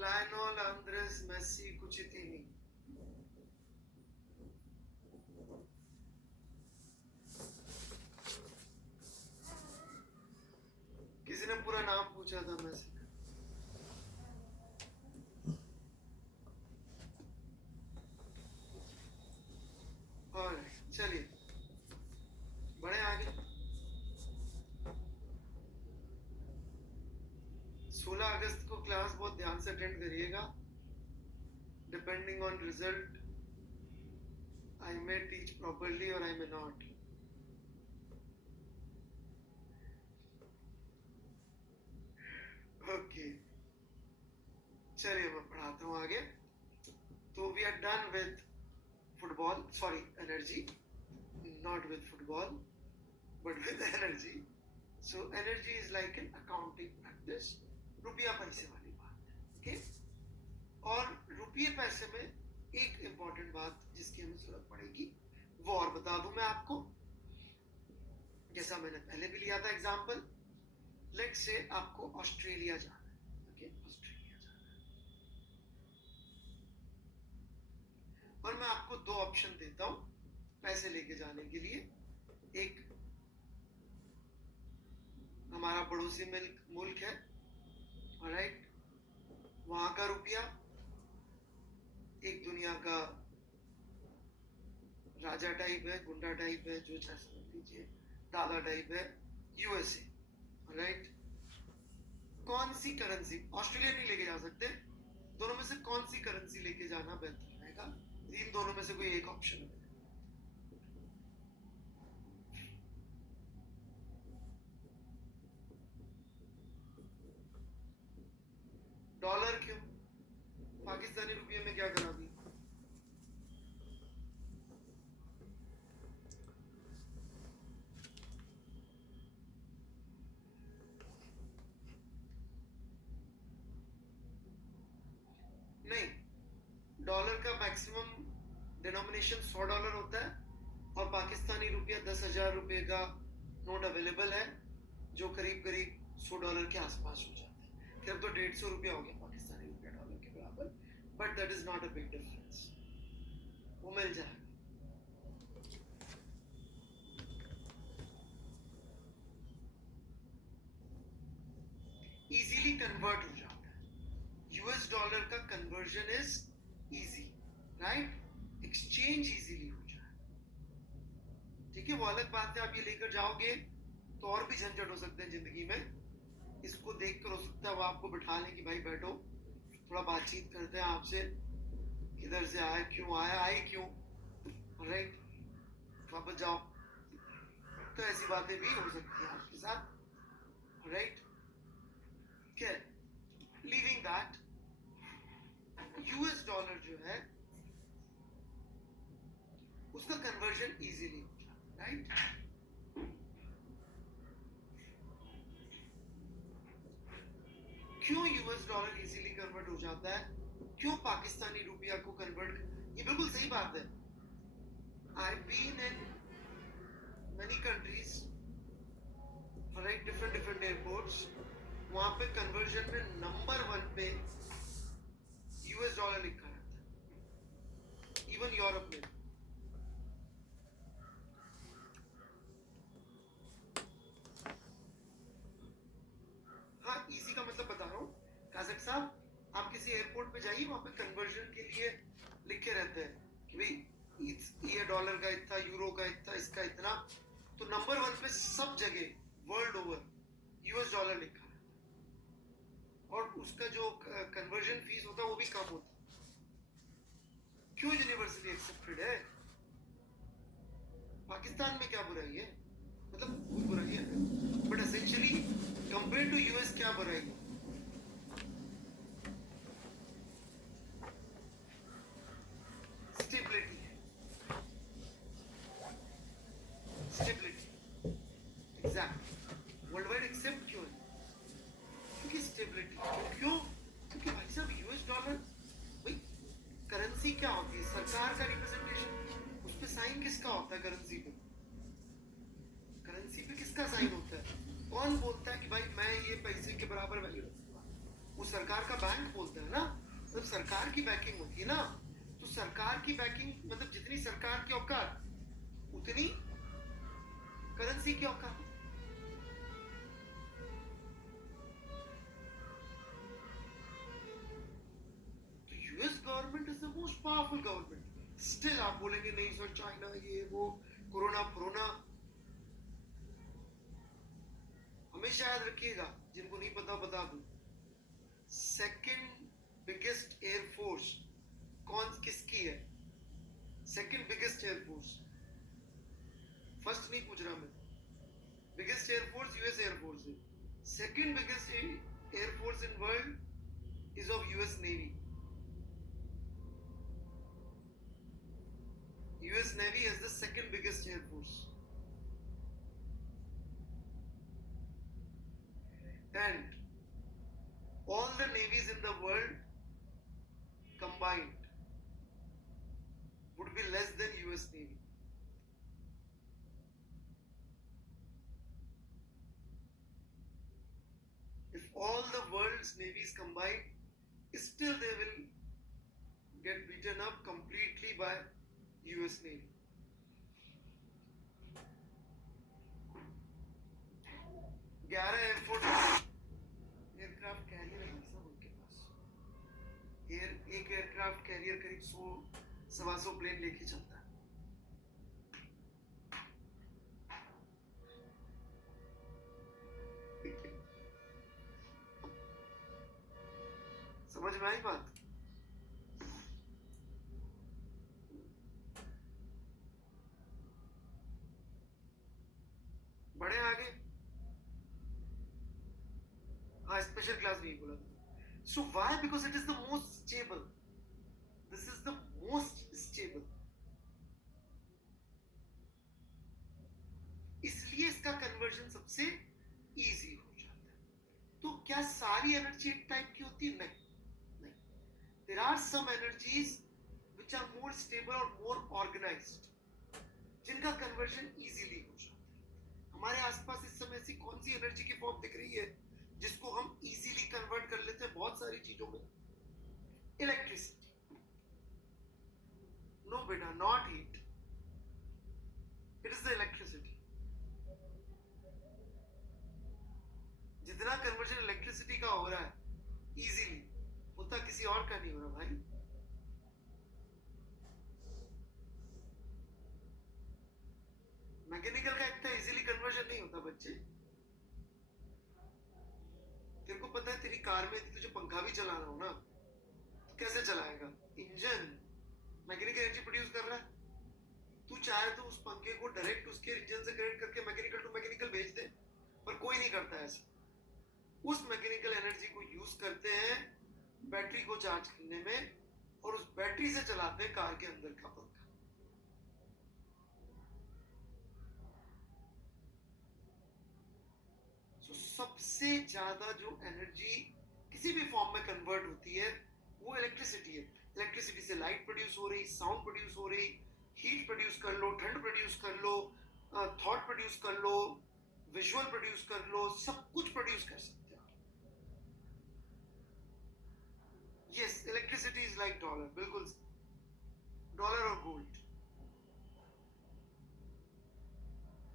Lionel Andres Messi Cuccittini. किसी ने पूरा नाम पूछा था मेसी का। ऑलराइट, चलिए बढ़े आगे। 16 अगस्त को क्लास बहुत ध्यान से अटेंड करिएगा। Depending on result I may teach properly और आई मे नॉट। ओके, चलिए मैं पढ़ाता हूँ आगे। तो we are done with football, sorry energy, not with football but with energy. So energy is like an accounting practice, रुपया पैसे वाली बात है। ओके, और रुपये पैसे में एक इंपॉर्टेंट बात जिसकी हमें जरूरत पड़ेगी वो और बता दूं मैं आपको, जैसा मैंने पहले भी लिया था एग्जांपल। लेट्स से आपको ऑस्ट्रेलिया जाना है। ओके, ऑस्ट्रेलिया जाना है और मैं आपको दो ऑप्शन देता हूं पैसे लेके जाने के लिए। एक हमारा पड़ोसी मुल्क है, ऑलराइट, वहां का रुपया, एक दुनिया का राजा टाइप है, गुंडा टाइप है, जो चाहे समझ लीजिए, दादा टाइप है, यूएसए। ऑलराइट, कौन सी करेंसी, ऑस्ट्रेलिया नहीं लेके जा सकते, दोनों में से कौन सी करेंसी लेके जाना बेहतर रहेगा? इन दोनों में से कोई एक ऑप्शन है। डॉलर क्यों? पाकिस्तानी रुपये में क्या करा दी? नहीं, डॉलर का मैक्सिमम डिनोमिनेशन $100 होता है और पाकिस्तानी रुपया 10,000 रुपए का नोट अवेलेबल है जो करीब करीब $100 के आसपास हो जाता है। फिर तो 150 रुपया हो गया पाकिस्तानी रुपया डॉलर के बराबर, but that is not a big difference, वो मिल जाएगा। इजीली कन्वर्ट हो जाता है, यूएस डॉलर का conversion is easy, right, exchange easily हो जाए। ठीक है, वो अलग बात है, आप ये लेकर जाओगे तो और भी झंझट हो सकते हैं जिंदगी में। इसको देखकर हो सकता है वो आपको बिठा लें कि भाई बैठो, थोड़ा बातचीत करते हैं आपसे, किधर से आए, क्यों आया, आई क्यों, राइट, वापस जाओ। तो ऐसी बातें भी हो सकती हैं आपके साथ, राइट। क्या, लीविंग दैट, यूएस डॉलर जो है उसका कन्वर्जन इजीली हो जाता है, राइट? क्यों यूएस डॉलर इजीली कन्वर्ट हो जाता है, क्यों पाकिस्तानी रुपया को कन्वर्ट, ये बिल्कुल सही बात है। I've been in many countries for like different airports, वहां पे कन्वर्जन में नंबर 1 पे यूएस डॉलर लिखा रहता है, इवन यूरोप में। हाँ, इजी का मतलब बता रहा हूँ काजक साहब, आप किसी एयरपोर्ट पे जाइए, वहां पे कन्वर्जन के लिए लिखे रहते हैं कि भाई ये डॉलर का इतना, यूरो का इतना, इसका इतना, तो नंबर 1 पे सब जगह वर्ल्ड ओवर यूएस डॉलर लिखा है, और उसका जो कन्वर्जन फीस होता है वो भी कम होता है। क्यों यूनिवर्सली एक्सेप्टेड है? पाकिस्तान में क्या बुराई है, मतलब कोई बुराई है, but essentially compare to US क्या बुराई है? स्टेबिलिटी है, stability, exact. World wide accept क्यों है? क्योंकि स्टेबिलिटी। क्यों? क्योंकि भाई साहब यूएस डॉलर, भाई करेंसी क्या होती है? सरकार का रिप्रेजेंटेशन, उस पे साइन किसका होता है? करेंसी पे, करेंसी पे किसका साइन होता है? कौन बोलता है कि भाई मैं ये पैसे के बराबर वैल्यू रखूंगा? वो सरकार का बैंक बोलता है ना, जब सरकार की बैकिंग होती है ना, तो सरकार की बैकिंग मतलब जितनी सरकार की औकात उतनी करेंसी की औकात। तो US government is the most powerful government. Still आप बोलेंगे नहीं सर, चाइना ये वो, कोरोना कोरोना। हमेशा याद रखिएगा, जिनको नहीं पता बता दूं, सेकंड बिगेस्ट एयरफोर्स कौन किसकी है? सेकंड बिगेस्ट एयरफोर्स, फर्स्ट नहीं पूछ रहा मैं। बिगेस्ट एयरफोर्स यूएस एयरफोर्स है। Second biggest air force in world is of US navy. US navy is the second biggest air force, and all the navies in the world combined would be less than US Navy. If all the world's navies combined, still they will get beaten up completely by US Navy. Aircraft carrier है सब उनके पास। एक aircraft carrier करीब 100-125 plane लेके चलता है। समझ में आई बात? बड़े आगे, हाँ स्पेशल क्लास नहीं बोला। So why? Because it is the most stable. This is the most stable. इसलिए इसका कन्वर्जन सबसे इजी हो जाता है। तो क्या सारी एनर्जी एक टाइप की होती है? नहीं। There are some energies which are more stable और more organized, जिनका कन्वर्जन इजीली हो जाता है। हमारे आसपास इस समय ऐसी कौन सी एनर्जी की फॉर्म दिख रही है जिसको हम इजीली कन्वर्ट कर लेते हैं बहुत सारी चीजों में? इलेक्ट्रिसिटी। नो बेटा, not heat, it is the electricity. जितना कन्वर्जन इलेक्ट्रिसिटी का हो रहा है इजीली, उतना किसी और का नहीं हो रहा भाई। मैकेनिकल का इतना इजीली कन्वर्जन नहीं होता बच्चे। तेरे को पता है तेरी कार में तुझे पंखा भी चलाना हो ना, तो कैसे चलाएगा? इंजन मैकेनिकल एनर्जी प्रोड्यूस कर रहा है। तू चाहे तो उस पंखे को डायरेक्ट उसके इंजन से कनेक्ट करके मैकेनिकल टू मैकेनिकल भेज दे, पर कोई नहीं करता ऐसा। उस मैकेनिकल एनर्जी को यूज करते हैं बैटरी को चार्ज करने में, और उस बैटरी से चलाते हैं कार के अंदर का पंखा। सबसे ज्यादा जो एनर्जी किसी भी फॉर्म में कन्वर्ट होती है वो इलेक्ट्रिसिटी है। इलेक्ट्रिसिटी से लाइट प्रोड्यूस हो रही, साउंड प्रोड्यूस हो रही, हीट प्रोड्यूस कर लो, ठंड प्रोड्यूस कर लो, थॉट प्रोड्यूस कर लो, विजुअल प्रोड्यूस कर लो, सब कुछ प्रोड्यूस कर सकते हो। Yes, electricity is like dollar, बिल्कुल। डॉलर और गोल्ड,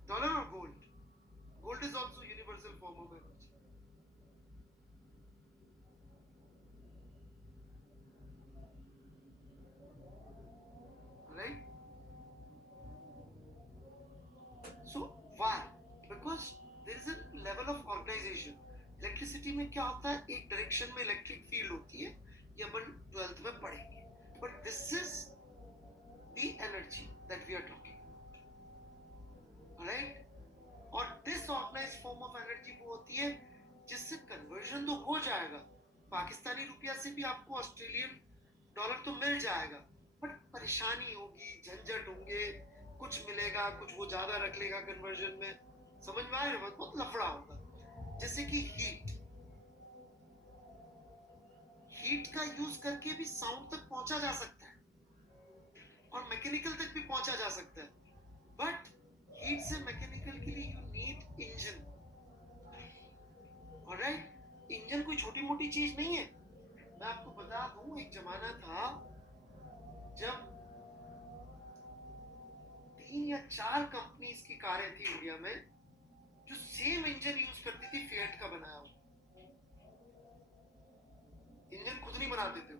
डॉलर और gold, gold is also universal form of energy, right? So why? Because there is a level of organization. Electricity में क्या होता है, एक डायरेक्शन में इलेक्ट्रिक फील्ड होती है, ये अपन 12th में पढ़ेंगे। But this is the energy that we are talking, right? और this organised form of energy वो होती है जिससे कन्वर्जन तो हो जाएगा, पाकिस्तानी रुपया से भी आपको ऑस्ट्रेलियन डॉलर तो मिल जाएगा, बट परेशानी होगी, झंझट होंगे, कुछ मिलेगा, कुछ वो ज्यादा रख लेगा कन्वर्जन में, समझ में आए? बहुत लफड़ा होगा। जैसे कि हीट का यूज करके भी साउंड तक पहुंचा जा सकता है और मैकेनिकल तक भी पहुंचा जा सकता है, बट हीट से मैकेनिकल के लिए you need engine, alright? Engine कोई छोटी मोटी चीज नहीं है। मैं आपको बता दूं, एक जमाना था जब 3 या 4 कंपनीज की कारें थी इंडिया में जो सेम इंजन यूज करती थी, फिएट का बनाया हुआ इंजन, खुद नहीं बनाते थे।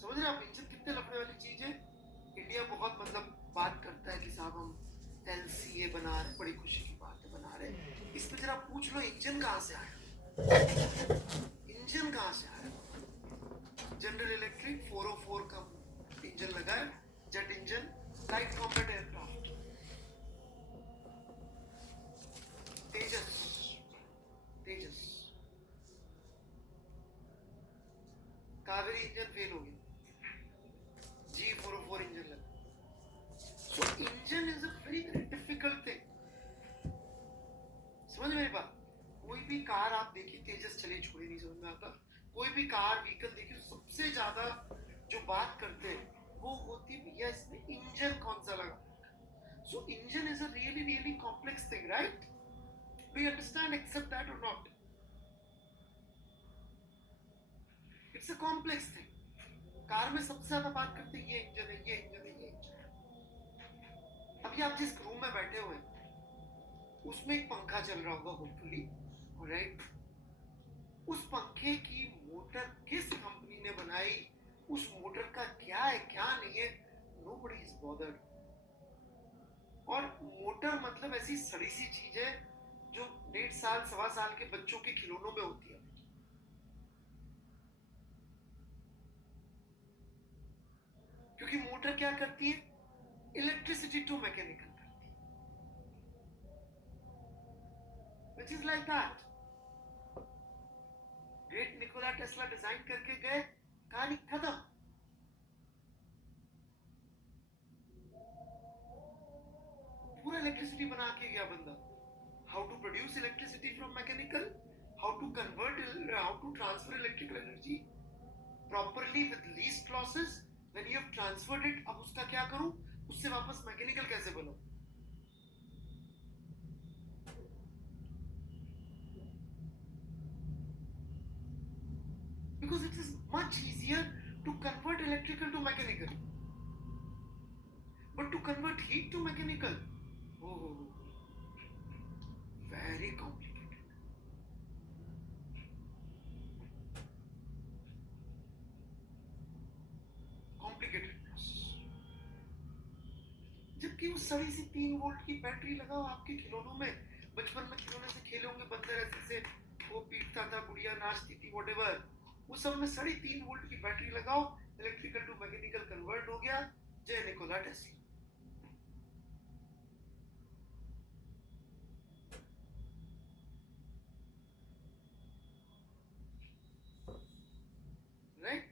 समझ रहे आप इंजन कितने लफड़े वाली चीज है? इंडिया बहुत मतलब बात करता है कि साहब हम LCA बना रहे, बड़ी खुशी की बात है बना रहे। इसमें जरा पूछ लो इंजन कहां से आया, इंजन कहां से आया? जनरल इलेक्ट्रिक 404 का इंजन लगा है, jet engine, light combat aircraft, Tejas, Tejas, Kaveri engine fail हो गया, G404 इंजन लगा। So engine is a very difficult thing, समझ मेरी बात? कोई भी कार आप देखिए, तेजस चले छोड़े नहीं समझ में आता, कोई भी कार व्हीकल देखिए, सबसे ज्यादा जो बात करते हैं वो होती भैया इसमें इंजन कौन सा लगा। So engine is a really really complex thing, right? Do you understand, except that और not? It's a complex thing. Car में सबसे ज्यादा बात करते हैं ये इंजन है, ये इंजन है, ये इंजन है। अभी आप जिस रूम में बैठे हुए उसमें एक पंखा चल रहा होगा होपफुली, राइट? उस पंखे की मोटर किस कंपनी ने बनाई, उस मोटर का क्या है क्या नहीं है, नोबडी इज बॉदर्ड। और मोटर मतलब ऐसी सड़ी सी चीज है जो 1.5 साल 1.25 साल के बच्चों के खिलौनों में होती है, क्योंकि मोटर क्या करती है, इलेक्ट्रिसिटी टू मैकेनिकल करती है, which is like that. Great Nikola Tesla design करके गए, कहानी खत्म। पूरा इलेक्ट्रिसिटी बना के गया बंदा। How to produce electricity from mechanical, how to convert, how to transfer electrical energy properly with least losses. When you have transferred it, अब उसका क्या करूं, उससे वापस मैकेनिकल कैसे बनाऊं? Because it is much easier to convert electrical to mechanical, but to convert heat to mechanical, oh, very complicated, complicated process। जबकि उस सड़ी सी 3 वोल्ट की बैटरी लगाओ आपके खिलौनों में, बचपन में खिलौने से खेले होंगे, बंदर ऐसे से वो पीटता था, गुड़िया नाचती थी, व्हाटएवर, उस सब में 3.5 वोल्ट की बैटरी लगाओ, इलेक्ट्रिकल टू मैकेनिकल कन्वर्ट हो गया, जय Nikola Tesla. Right?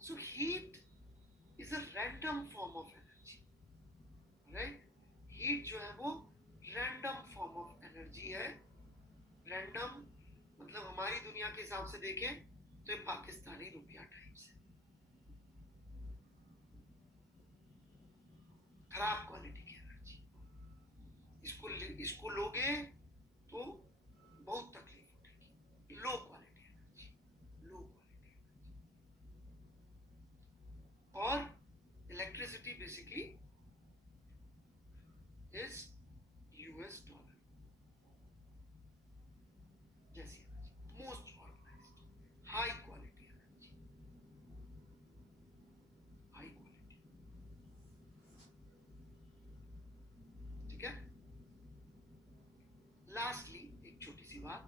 So heat is a random form of energy, right? Heat जो है वो रैंडम फॉर्म ऑफ एनर्जी है। रैंडम मतलब हमारी दुनिया के हिसाब से देखें तो ये पाकिस्तानी रुपया टाइप्स है, खराब क्वालिटी की एनर्जी। इसको लोगे तो बहुत तकलीफ उठेगी। Low quality energy, low quality energy. और electricity basically is US dollar जैसी energy, most organised, high quality energy, high quality. ठीक है। लास्टली एक छोटी सी बात,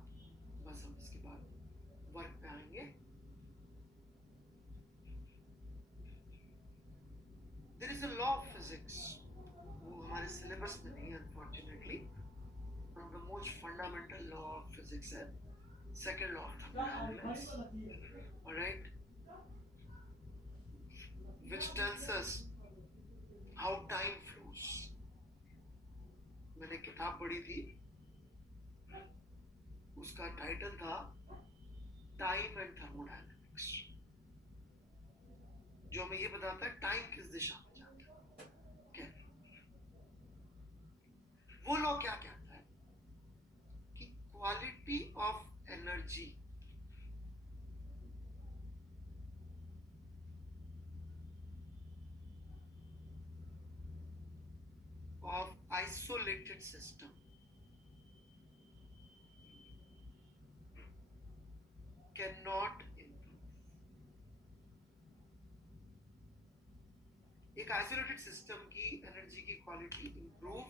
बस हम इसके बाद वर्क पे आएंगे। There is a law of physics, वो हमारे सिलेबस में नहीं है unfortunately, one of the most fundamental law of physics है, second law of thermodynamics, alright, which tells us how time flows। मैंने किताब पढ़ी थी, उसका टाइटल था टाइम एंड थर्मोडायनामिक्स, जो हमें ये बताता है टाइम किस दिशा में जाता है। क्या वो लॉ क्या कहता है कि quality of energy of isolated system cannot improve। एक आइसोलेटेड सिस्टम की एनर्जी की क्वालिटी इंप्रूव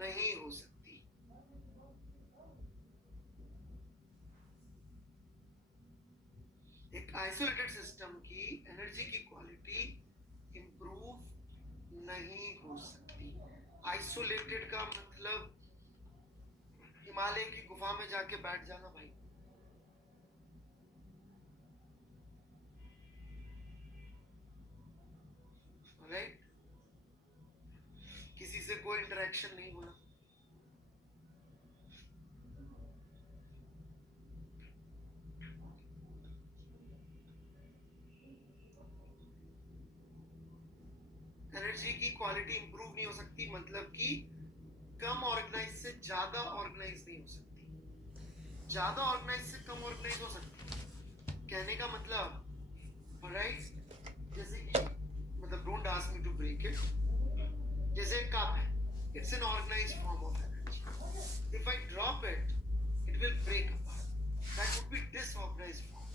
नहीं हो सकती। एक आइसोलेटेड सिस्टम की एनर्जी की क्वालिटी इंप्रूव नहीं हो सकती। आइसोलेटेड का मतलब हिमालय की गुफा में जाके बैठ जाना भाई, राइट? किसी से कोई इंटरेक्शन नहीं होना, एनर्जी की क्वालिटी इंप्रूव नहीं हो सकती, मतलब कि कम ऑर्गेनाइज से ज्यादा ऑर्गेनाइज नहीं हो सकती, ज्यादा ऑर्गेनाइज से कम ऑर्गेनाइज हो सकती। कहने का मतलब, राइट, जैसे कि मतलब don't ask me to break it, जैसे एक कप है, it's an organised form of energy, if I drop it it will break apart, that would be disorganised form.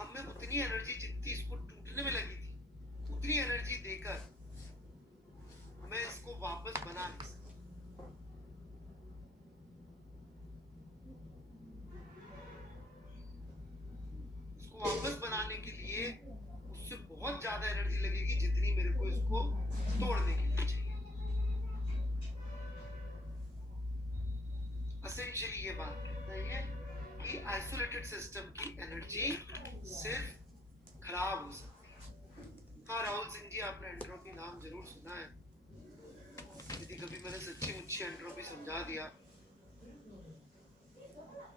अब मैं उतनी एनर्जी जितनी इसको टूटने में लगी थी उतनी एनर्जी देकर मैं इसको वापस बना नहीं सकता। इसको वापस बनाने के लिए उससे बहुत ज्यादा एनर्जी लगेगी जितनी मेरे को इसको तोड़ने के लिए चाहिए। एसेंशियली ये बात कहता है कि आइसोलेटेड सिस्टम की एनर्जी सिर्फ खराब हो सकती है। हाँ राहुल सिंह जी, आपने एंट्रोपी नाम जरूर सुना है, यदि कभी मैंने सच्ची मुच्ची एंट्रोपी समझा दिया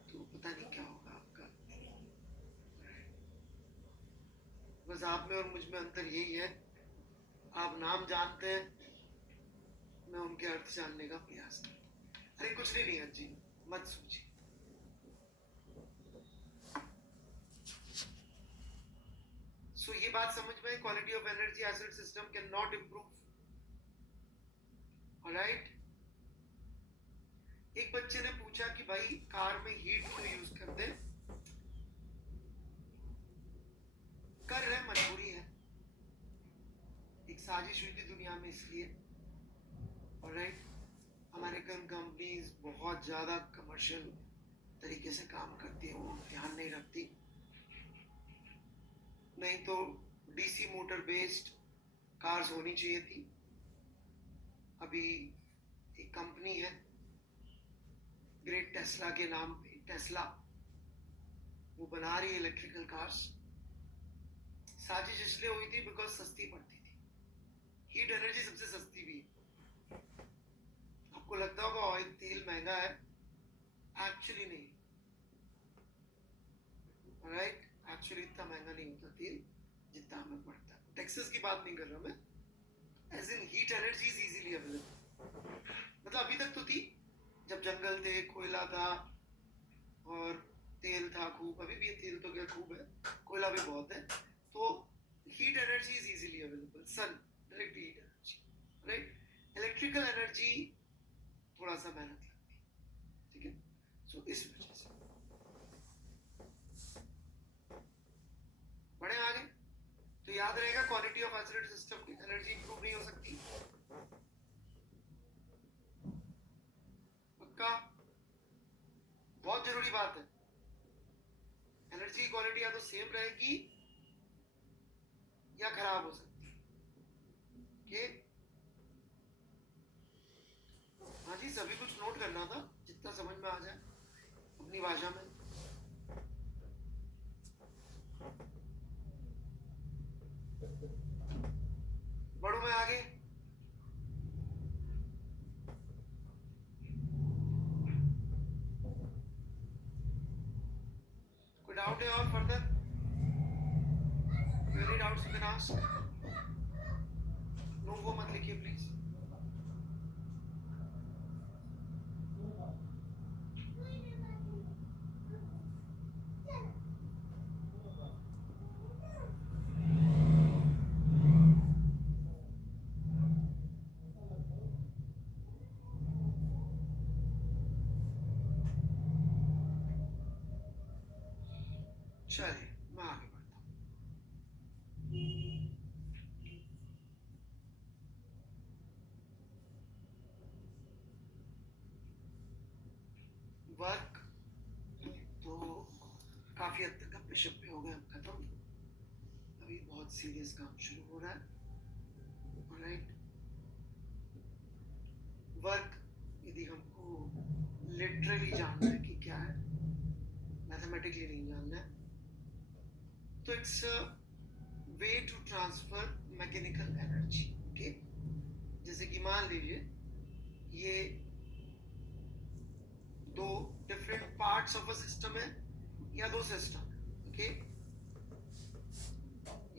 तो पता नहीं क्या होगा आपका। बस आप में और मुझ में अंतर यही है, आप नाम जानते हैं, मैं उनके अर्थ जानने का प्रयास करता। अरे कुछ नहीं नियत जी, मत सोचिए। सो ये बात समझ में, quality of energy isolated system can not improve, alright. एक बच्चे ने पूछा कि भाई कार में हीट क्यों यूज करते हैं? कर रहे, मजबूरी है, एक साजिश हुई थी दुनिया में इसलिए, ऑलराइट। अमेरिकन कंपनीज बहुत ज्यादा कमर्शियल तरीके से काम करती है, वो ध्यान नहीं रखती, नहीं तो डीसी मोटर बेस्ड कार्स होनी चाहिए थी। अभी एक कंपनी है ग्रेट टेस्ला के नाम पे, टेस्ला, वो बना रही है इलेक्ट्रिकल कार्स। साजिश इसलिए हुई थी बिकॉज सस्ती पड़ती थी, हीट एनर्जी सबसे सस्ती भी है। आपको लगता होगा ऑयल तेल महंगा है, एक्चुअली नहीं, राइट? एक्चुअली इतना महंगा नहीं होता तेल जितना हमें पड़ता है। टैक्सेस की बात नहीं कर रहा मैं, as in heat energy is easily available. मतलब अभी तक तो थी, जब जंगल थे, कोयला था और तेल था खूब, अभी भी तेल तो क्या खूब है, कोयला भी बहुत है, तो heat energy is easily available. Sun direct heat energy, right? Electrical energy थोड़ा सा मेहनत लगती है, ठीक है? सो इस वजह से बढ़े आगे तो याद रहेगा क्वालिटी ऑफ आइसोलेटेड सिस्टम की एनर्जी इंप्रूव नहीं हो सकती, पक्का? बहुत जरूरी बात है। एनर्जी की क्वालिटी या तो सेम रहेगी या खराब हो सकती है। हाँ जी, सभी कुछ नोट करना था जितना समझ में आ जाए अपनी भाषा में। बढ़ो मैं आगे। कोई डाउट है और further? Any doubts you can ask. No वो मत लिखिए प्लीज। चलिए मैं आगे बढ़ता हूँ। वर्क तो काफी हद तक अपने शिप पे हो गए, अब खत्म। अभी बहुत सीरियस काम शुरू हो रहा है, राइट? वर्क यदि हमको लिटरली जानना है कि क्या है, मैथमेटिकली नहीं जानना है, तो it's way to transfer mechanical energy. Okay, जैसे कि मान लीजिए ये दो different parts of a system है या दो सिस्टम है, ओके?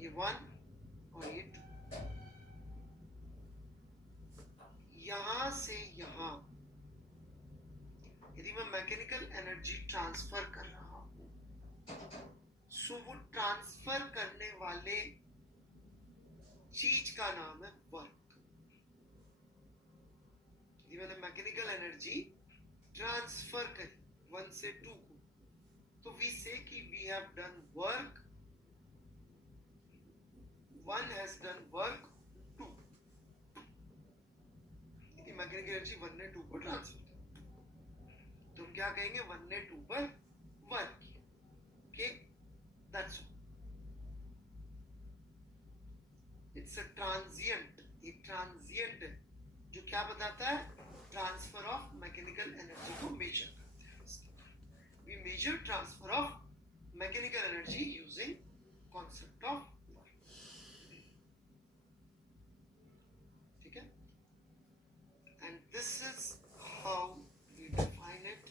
ये वन और ये टू, यहां से यहां यदि मैं मैकेनिकल एनर्जी ट्रांसफर कर रहा हूं, सो वो ट्रांसफर करने वाले चीज का नाम है वर्क। यदि मैंने मैकेनिकल एनर्जी ट्रांसफर करी वन से टू को, तो वी से कि we have done work, one has done work two. यदि मैकेनिकल एनर्जी वन ने टू को ट्रांसफर किया, तो हम क्या कहेंगे? वन ने टू पर वर्क किया। Okay, that's all. It's a transient, ये ट्रांजिएंट है जो क्या बताता है? ट्रांसफर ऑफ मैकेनिकल एनर्जी को मेजर करते हैं। We measure transfer of mechanical energy using concept of work, ठीक है? And this is how we define it.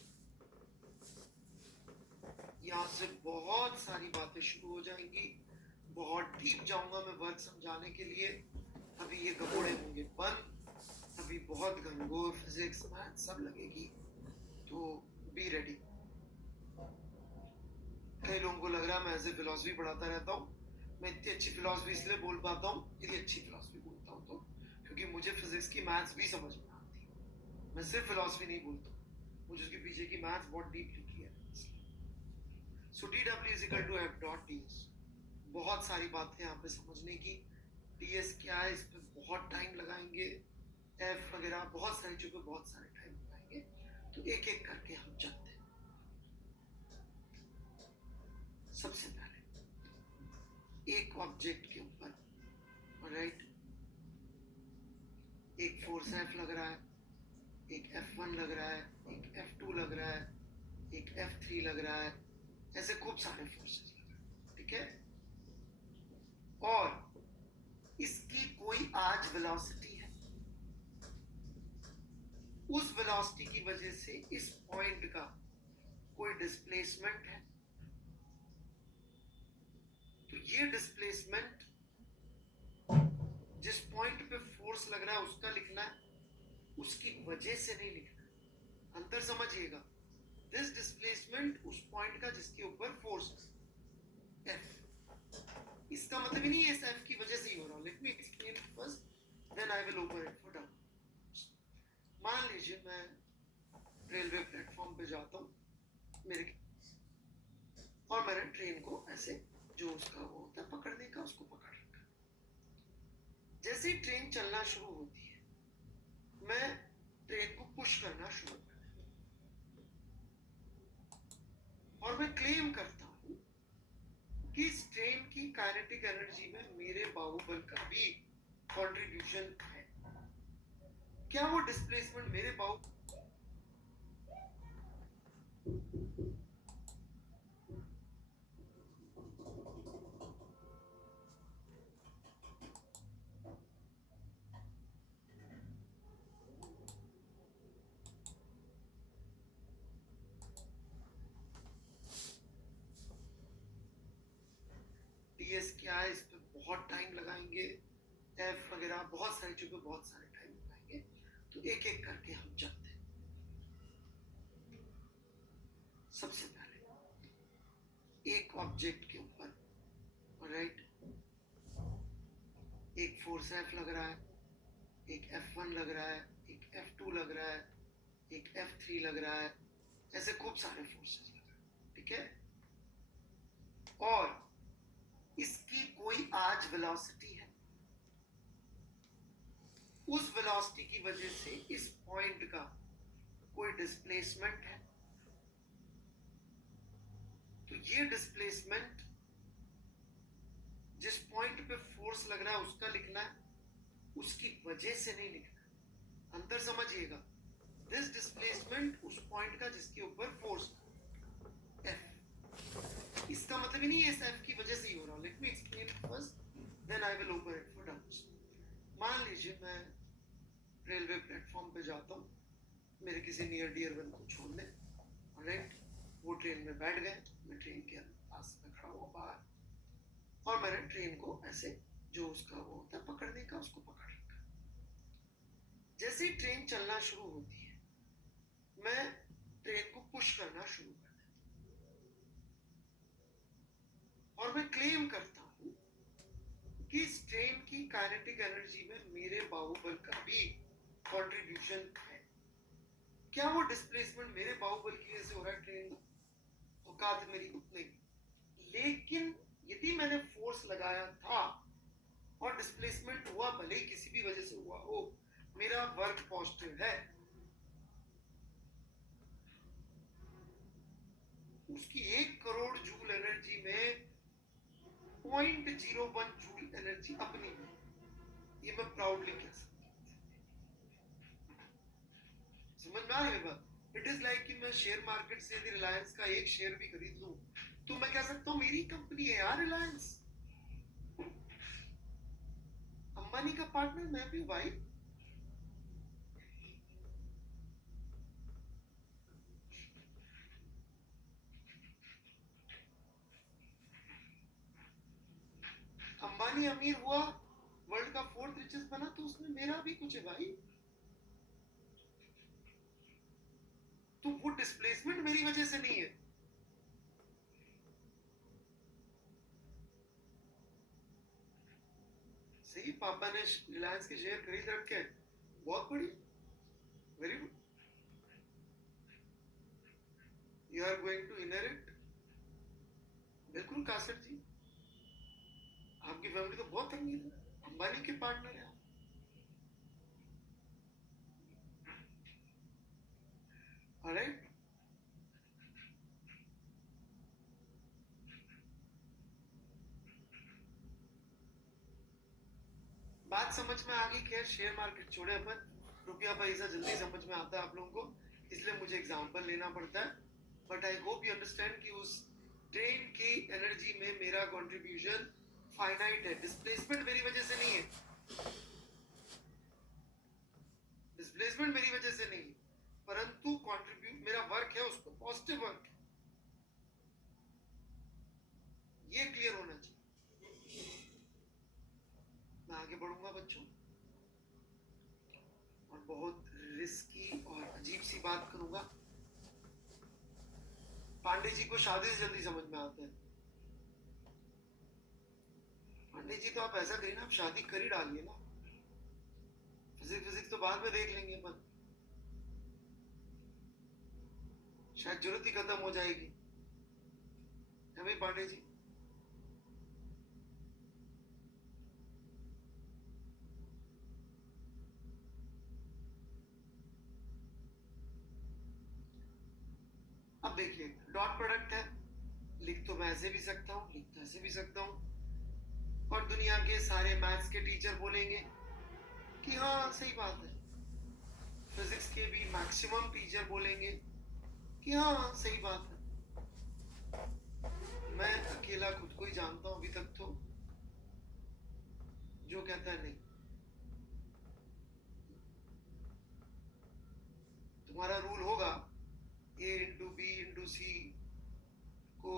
यहां से बहुत सारी बातें शुरू हो जाएंगी, बहुत डीप जाऊंगा मैं वर्क समझाने के लिए। अभी ये गबोड़े होंगे बंद, अभी बहुत घनघोर फिजिक्स मैथ सब लगेगी, तो बी रेडी। कई लोगों को लग रहा है मैं ऐसे फिलॉसफी पढ़ाता रहता हूँ। मैं इतनी अच्छी फिलॉसफी इसलिए बोल पाता हूँ, इतनी अच्छी फिलॉसफी बोलता हूँ तो क्योंकि मुझे फिजिक्स की मैथ्स भी समझ में आती है। मैं सिर्फ फिलॉसफी नहीं बोलता, मुझे उसके पीछे की मैथ्स बहुत डीपली क्लियर है। So T W is equal to F dot T S. बहुत सारी बातें यहाँ पे समझने की। टी एस क्या है, इस पर बहुत टाइम लगाएंगे, एफ वगैरह बहुत सारी चीजों पे बहुत सारे टाइम लगाएंगे, तो एक एक करके हम चलते हैं। सबसे पहले एक ऑब्जेक्ट के ऊपर, राइट, एक फोर्स एफ लग रहा है, एक F1 लग रहा है, एक F2 लग रहा है, एक F3 लग रहा है, ऐसे खूब सारे फोर्सेस लग रहे हैं, ठीक है? और इसकी कोई आज वेलोसिटी है, उस वेलोसिटी की वजह से इस पॉइंट का कोई डिस्प्लेसमेंट है, तो ये डिस्प्लेसमेंट जिस पॉइंट पे फोर्स लग रहा है उसका लिखना है, उसकी वजह से नहीं लिखना है। अंतर समझिएगा, दिस डिस्प्लेसमेंट उस पॉइंट का जिसके ऊपर फोर्स F, इसका मतलब ही नहीं है इस F की वजह से ही हो रहा। Let me explain first, then I will open it for doubt. मान लीजिए मैं रेलवे प्लेटफॉर्म पे जाता हूँ, मेरे और मैंने ट्रेन को ऐसे जो उसका वो होता है पकड़ने का, उसको पकड़ रखा। जैसे ही ट्रेन चलना शुरू होती है, मैं ट्रेन को पुश करना शुरू कर देता हूँ और मैं क्लेम करता हूँ कि इस ट्रेन की काइनेटिक एनर्जी में मेरे बाहुबल का भी कंट्रीब्यूशन है। क्या वो डिस्प्लेसमेंट मेरे बाहु टीएस क्या है, इस पे बहुत टाइम लगाएंगे, एफ वगैरह बहुत सारी चीजों पे बहुत सारे टाइम लगाएंगे, तो एक एक करके हम चलते हैं। सबसे पहले एक ऑब्जेक्ट के ऊपर, राइट, एक फोर्स एफ लग रहा है, एक F1 लग रहा है, एक F2 लग रहा है, एक F3 लग रहा है, ऐसे खूब सारे फोर्सेस लग रहे हैं, ठीक है। और इसकी कोई आज वेलोसिटी है, उस वेलोसिटी की वजह से इस पॉइंट का कोई डिस्प्लेसमेंट है, तो ये डिस्प्लेसमेंट जिस पॉइंट पे फोर्स लग रहा है उसका लिखना है, उसकी वजह से नहीं लिखना। अंतर समझिएगा, दिस डिस्प्लेसमेंट उस पॉइंट का जिसके ऊपर फोर्स F, इसका मतलब ही नहीं है इस F की वजह से ही हो रहा। Let me explain first, then I will open it for doubts. मान लीजिए मैं रेलवे प्लेटफॉर्म पे जाता हूँ, मेरे किसी नियर डियर वन को छोड़ने, राइट, वो ट्रेन में बैठ गए, मैं ट्रेन के पास में खड़ा हुआ बाहर, और मैंने ट्रेन को ऐसे जो उसका वो होता है पकड़ने का, उसको पकड़ रखा। जैसे ही ट्रेन चलना शुरू होती है, मैं ट्रेन को पुश करना शुरू कर देता हूँ और मैं क्लेम करता हूँ कि इस ट्रेन की काइनेटिक एनर्जी में मेरे बाहुबल का भी कंट्रीब्यूशन है। क्या वो डिस्प्लेसमेंट मेरे बाहुबल की वजह से हो रहा है, ट्रेन औकात मेरी उतनी, लेकिन यदि मैंने फोर्स लगाया था और डिस्प्लेसमेंट हुआ, भले ही किसी भी वजह से हुआ हो, मेरा वर्क पॉजिटिव है, उसकी 1 करोड़ जूल एनर्जी में 0.01 जूल एनर्जी अपनी में, ये मैं प्राउडली कह सकता हूं। समझ में आ रही है बात? इट इज लाइक कि मैं शेयर मार्केट से यदि रिलायंस का एक शेयर भी खरीद लूं, तो मैं कह सकता हूं मेरी कंपनी है यार रिलायंस, अंबानी का पार्टनर मैं भी हूं भाई। अंबानी अमीर हुआ, वर्ल्ड का 4th रिचेस्ट बना, तो उसमें मेरा भी कुछ है भाई। तो वो डिस्प्लेसमेंट मेरी वजह से नहीं है। सही, पापा ने रिलायंस के शेयर खरीद रखे हैं, बहुत बढ़िया, very good. You are going to inherit, बिल्कुल कासर जी, आपकी फैमिली तो बहुत अमीर है, अंबानी के पार्टनर है। ऑलराइट, बात समझ में आ गई? खैर, शेयर मार्केट छोड़े अपन, रुपया पैसा जल्दी समझ में आता है आप लोगों को, इसलिए मुझे एग्जांपल लेना पड़ता है। But I hope you understand कि उस ट्रेन की एनर्जी में मेरा कंट्रीब्यूशन फाइनाइट है, डिस्प्लेसमेंट मेरी वजह से नहीं है। आगे बढ़ूंगा बच्चों, और बहुत रिस्की और अजीब सी बात करूंगा। पांडे जी को शादी से जल्दी समझ में आता है। पांडे जी तो आप ऐसा करिए ना, आप शादी कर ही डालिए ना, फिजिक्स तो बाद में देख लेंगे अपन, शायद जरूरत ही खत्म हो जाएगी, है भाई पांडे जी? अब देखिए, डॉट प्रोडक्ट है, लिख तो मैं ऐसे भी सकता हूँ, लिख तो ऐसे भी सकता हूँ, और दुनिया के सारे मैथ्स के टीचर बोलेंगे कि हाँ सही बात है। फिजिक्स के भी मैक्सिमम टीचर बोलेंगे कि हाँ सही बात है। मैं अकेला खुद को ही जानता हूँ अभी तक तो, जो कहता है नहीं। तुम्हारा रूल होगा a into B into C को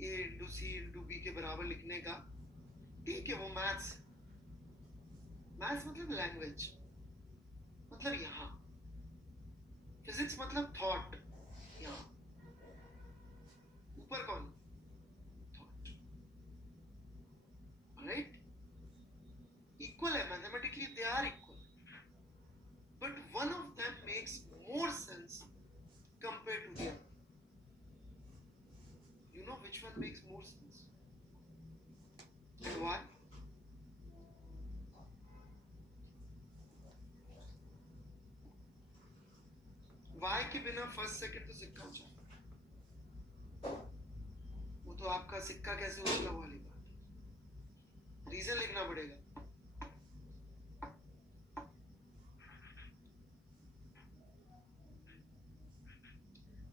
a into C into B के बराबर लिखने का, ठीक है, वो मैथ्स मतलब लैंग्वेज, मतलब यहाँ फिजिक्स मतलब थॉट, यहाँ ऊपर कौन, थॉट, राइट? इक्वल है mathematically, they are equal, but one of them makes more sense compared to the other. You know which one makes more sense and why? Why के बिना first second तो सिक्का हो जाए, वो तो आपका सिक्का कैसे उछला वाली बात, रीजन लिखना पड़ेगा।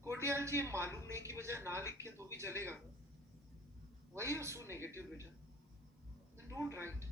कोटियाल जी, मालूम नहीं की बजाय ना लिखे तो भी चलेगा, वही सो नेगेटिव बेटा, then don't write.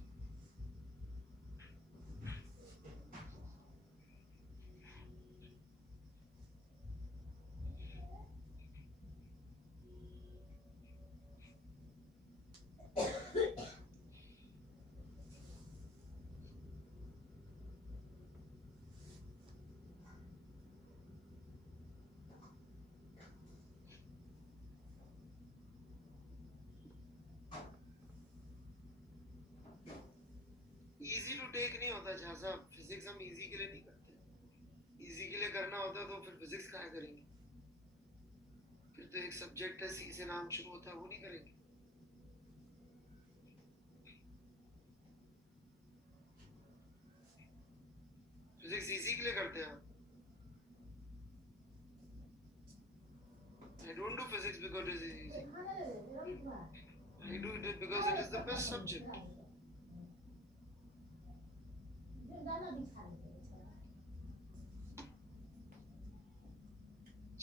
Easy to take नहीं होता झा साहब, फिजिक्स हम इजी के लिए नहीं करते, इजी के लिए करना होता तो फिर फिजिक्स क्या करेंगे, फिर तो एक सब्जेक्ट है सी से नाम शुरू होता है, वो नहीं करेंगे। फिजिक्स इजी के लिए करते हैं आप। I don't do physics because it is easy. I do it because it is the best subject.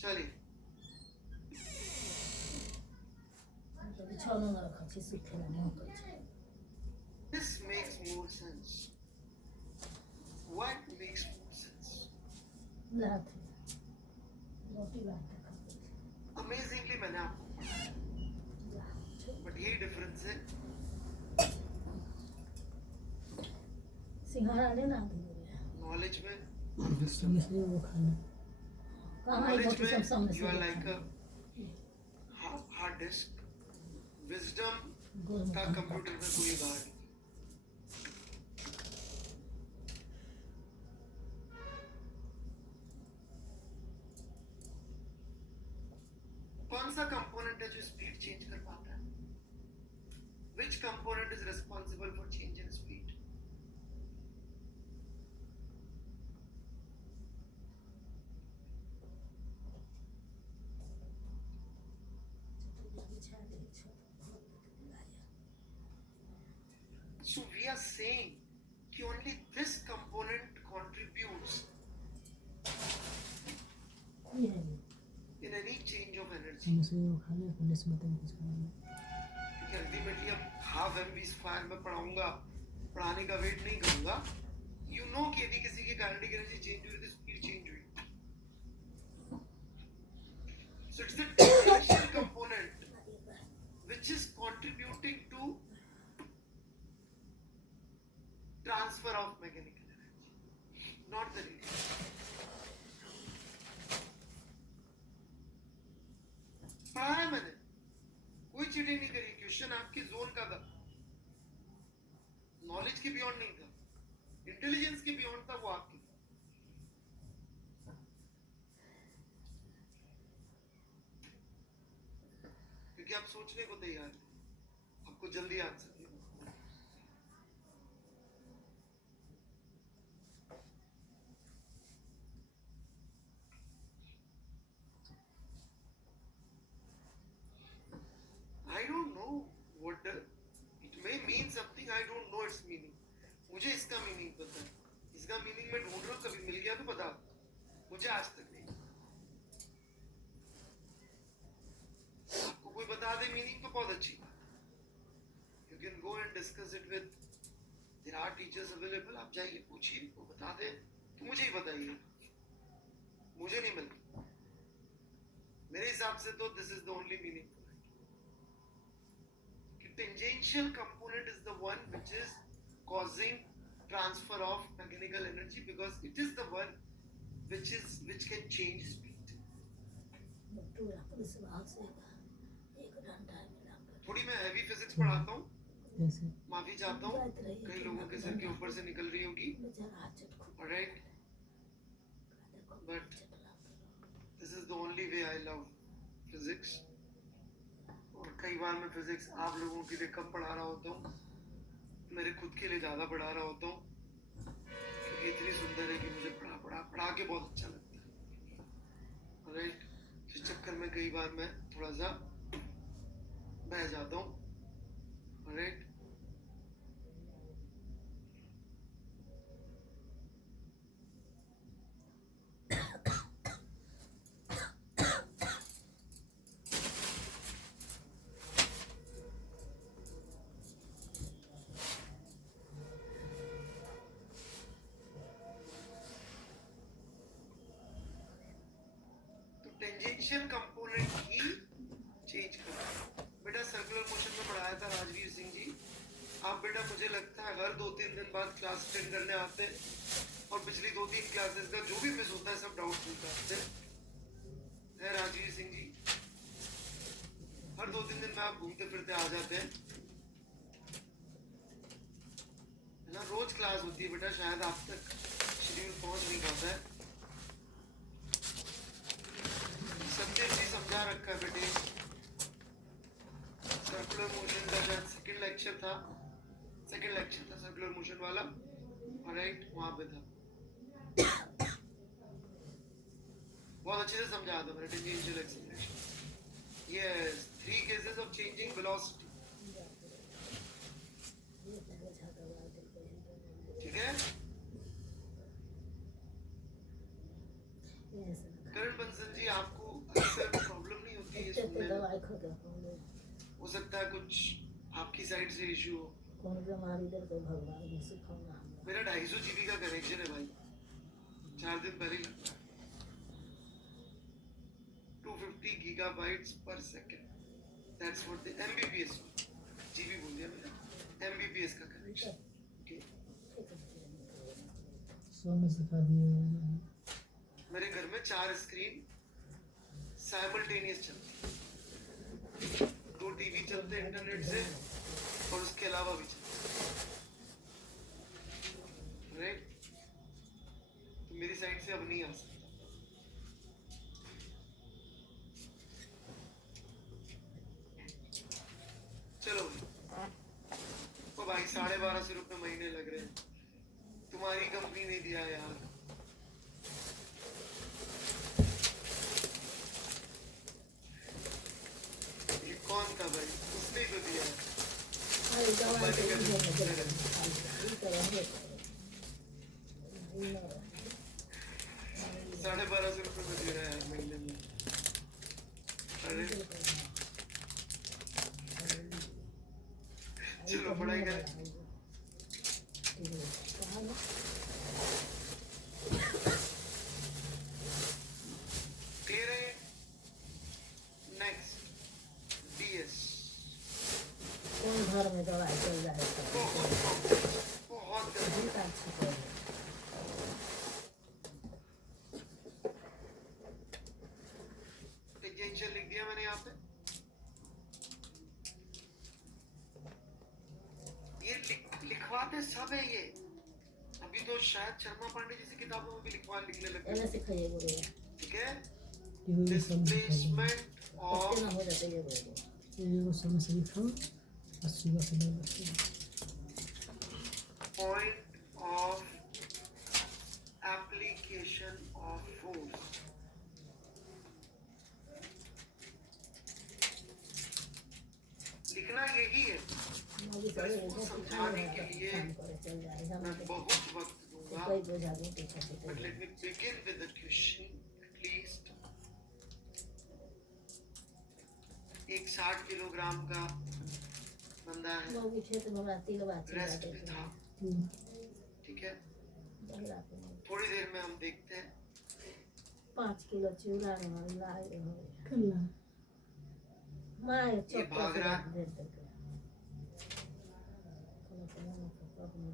चलिए, this makes more sense. What makes more sense? Amazingly मैंने आपको, बट यही डिफरेंस है। सिंघाड़ा लेना नॉलेज में, वो खाना कहाँ नॉलेज में सामने you are like a hard disk. Wisdom का कंप्यूटर में कोई उधार नहीं। कौन सा कंपोनेंट है जो स्पीड चेंज कर पाता है? Which component is responsible for change in speed? So we are saying कि only this component contributes in any change of energy. क्योंकि अल्टीमेटली अब हाफ mv² में पढ़ाऊंगा, पढ़ाने का वेट नहीं करूंगा। यू नो कि यदि किसी की काइनेटिक एनर्जी चेंज हुई तो स्पीड चेंज हुई। So it's the differential component which is contributing to transfer of mechanical energy, not the radiation. पढ़ा है मैंने, कोई चीटिंग नहीं करी, क्वेश्चन आपकी जोन का था, नॉलेज के बियॉन्ड नहीं था, इंटेलिजेंस के बियॉन्ड था, वो आपकी था। क्योंकि आप सोचने को तैयार थे, आपको जल्दी आंसर दिया। I don't know what the, it may mean something, I don't know its meaning. मुझे इसका मीनिंग पता है, इसका मीनिंग मैं ढूंढ रहा हूँ, कभी मिल गया तो बता, मुझे आज तक नहीं। आपको कोई बता दे मीनिंग तो बहुत अच्छी बात। You can go and discuss it with, there are teachers available, आप जाइए पूछिए, वो बता दे तो मुझे ही बताइए, मुझे नहीं मिलता। मेरे हिसाब से तो this is the only meaning for it. Tangential component is the one which is causing transfer of mechanical energy because it is the one which can change speed. थोड़ी मैं heavy physics पढ़ाता हूँ, माफी चाहता हूँ, कई लोगों के सर के ऊपर से निकल रही होगी, alright? But this is the only way I love physics. और कई बार मैं फिजिक्स आप लोगों के लिए कम पढ़ा रहा होता हूँ, मेरे खुद के लिए ज़्यादा पढ़ा रहा होता हूँ, क्योंकि इतनी सुंदर है कि मुझे पढ़ा के बहुत अच्छा लगता है, राइट? इस चक्कर में कई बार मैं थोड़ा सा बह जाता हूँ, राइट? टेंजेंशियल कंपोनेंट ही चेंज करता है। बेटा सर्कुलर मोशन में पढ़ाया था राजवीर सिंह जी, आप बेटा मुझे लगता है हर 2-3 दिन बाद क्लास अटेंड करने आते हैं और पिछली 2-3 क्लासेस का जो भी मिस होता है सब डाउट पूछते हैं, है राजवीर सिंह जी? हर 2-3 दिन में आप घूमते फिरते आ जाते हैं, है ना? रोज क्लास होती है बेटा, शायद आप तक शेड्यूल पहुंच नहीं पाता है। सब्जेक्ट ही समझा रखा है बेटे, सर्कुलर मोशन का शायद सेकंड लेक्चर था सर्कुलर मोशन वाला, राइट? वहां पे था, बहुत अच्छे से समझाया था मैंने tangential acceleration. Yes, 3 cases of changing velocity, ठीक है? करण बंसल जी, आपको अक्सर प्रॉब्लम नहीं होती है सुनने में? हो सकता है कुछ आपकी साइड से इशू हो। मेरा 250 GB का कनेक्शन है भाई, 4 दिन पहले ही लगता है, 250 gigabytes per second, that's what the Mbps, GB बोल दिया मैंने, Mbps का कनेक्शन, okay? मेरे घर में 4 स्क्रीन साइमल्टेनियस चलती है, 2 टीवी चलते हैं इंटरनेट से और उसके अलावा भी चलते, राइट? तो मेरी साइड से अब नहीं आ सकता। चलो तो भाई 1250 रुपये महीने लग रहे हैं, तुम्हारी कंपनी ने दिया यार। ये कौन था भाई? उसने तो दिया। 1250 रुपये में दे रहा है महीने में। अरे चलो पढ़ाई करें। क्लियर है? Next DS। कौन घर में दवाई चल रहा है? बहुत में सब है ये। अभी तो शायद शर्मा पांडे जैसी किताबों में भी लिखने लगे। ऐसे सिखाइए बोले ठीक है, ये वो सब दिखाई डिस्प्लेसमेंट बच्चे ऑफ ना हो जाते ये बोले ये वो सब से लिखा 80 का फिलहाल point of application of force। लिखना यही है। अभी तो सारे इसको ऐसा समझाने के लिए काम करे चल जाए हम मैं बहुत वक्त दूंगा। कोई बोझा नहीं पीछे से But let me begin with the question at least। एक 60 किलोग्राम का बंदा है, वो भी खेत में रहती लोग अच्छे रेस्ट जाते पे था। हैं ठीक है, जगराते में थोड़ी देर में हम देखते हैं 5 किलो चूड़ा में लाए हो कल्ला माय ये चौक भाग रहा है। दे दे कोनो कोनो में चौक में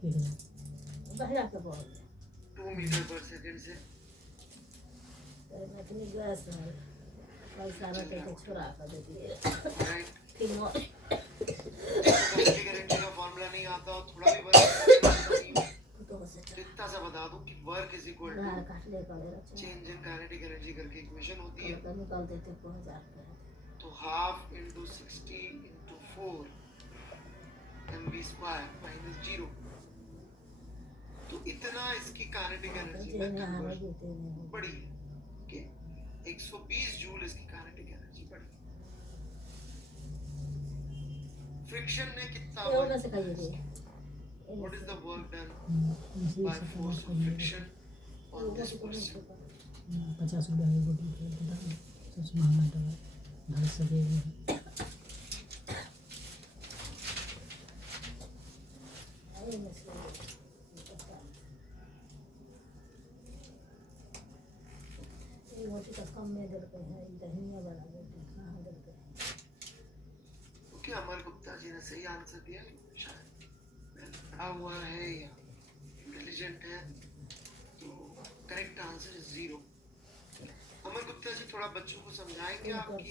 के है बहरा के बोल 2 मीटर पर सेकंड से तेरे में इतनी गैस है पैसा रहते तो छोड़ा कर देती राइट। फिर वो गारंटी का फॉर्मूला नहीं आता और थोड़ा भी वर्क तो से इतना सा बता दूं कि वर्क इज इक्वल बाहर टू काट ले कर रहा चेंज इन काइनेटिक एनर्जी करके इक्वेशन होती है। तो निकाल देते को 1000 पे तो half into 60 into 4 mv square minus 0। तो इतना इसकी काइनेटिक एनर्जी में कन्वर्ट बढ़ी है कि 120 जूल इसकी काइनेटिक एनर्जी बढ़ी। फ्रिक्शन ने कितना ये work उन्हें सिखाइए किया? जी What is the work done इसी by से force of friction on this person? 50 रुपया है बोतल के दाम सबसे महंगा दवा घर से दे कम में दर पे है दहिया वाला बोलते हैं कहाँ दर पे क्योंकि अमर गुप्ता जी ने सही आंसर दिया शायद पढ़ा हुआ है या इंटेलिजेंट है, तो करेक्ट आंसर इज 0। अमर गुप्ता जी थोड़ा बच्चों को समझाएंगे आप कि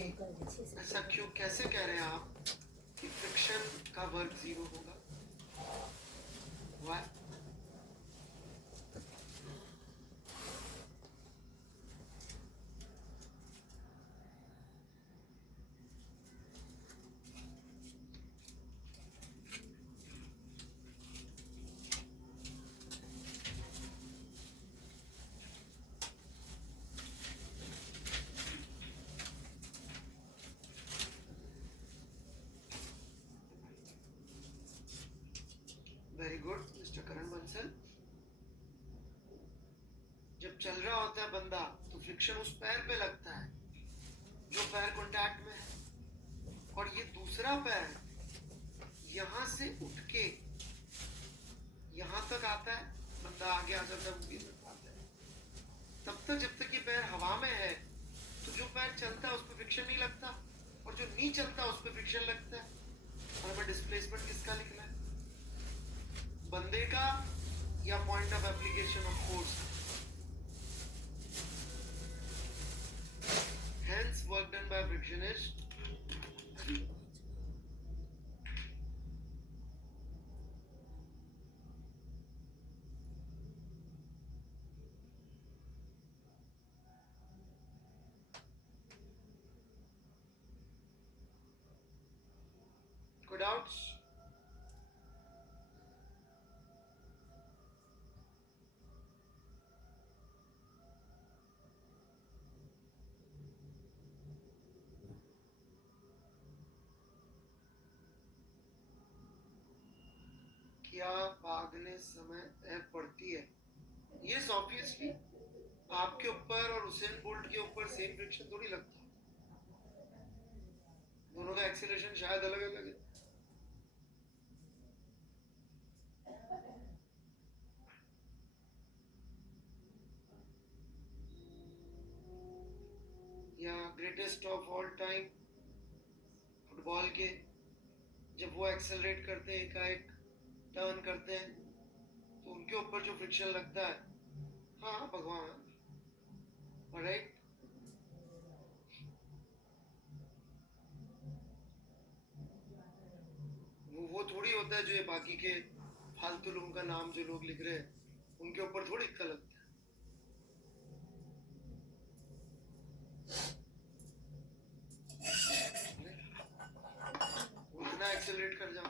ऐसा क्यों, कैसे कह रहे हैं आप कि फ्रिक्शन का वर्क 0 होगा? Why? वेरी गुड मिस्टर करण बंसल। जब चल रहा होता है बंदा तो फ्रिक्शन उस पैर पे लगता है जो पैर कांटेक्ट में है, और ये दूसरा पैर यहाँ से उठ के यहाँ तक आता है, बंदा आगे आ जाता है, वो गिर जाता है। तब तक जब तक ये पैर हवा में है तो जो पैर चलता है उस पर फ्रिक्शन नहीं लगता, और जो नहीं चलता उस पर फ्रिक्शन लगता है। और हमें डिस्प्लेसमेंट किसका लिखना है, बंदे का या point of application of force? Hence work done by friction is Good doubts? क्या भागने समय F पड़ती है? Yes, obviously आपके ऊपर और उसेन बोल्ट के ऊपर सेम फ्रिक्शन थोड़ी लगता है, दोनों का एक्सीलरेशन शायद अलग अलग है। या greatest of all time football के जब वो एक्सेलरेट करते हैं, एकाएक टर्न करते हैं, तो उनके ऊपर जो फ्रिक्शन लगता है, हाँ भगवान, राइट। थोड़ी होता है जो ये बाकी के फालतू लोगों का नाम जो लोग लिख रहे हैं उनके ऊपर थोड़ी इतना लगता है। वो इतना एक्सेलरेट कर जाओ।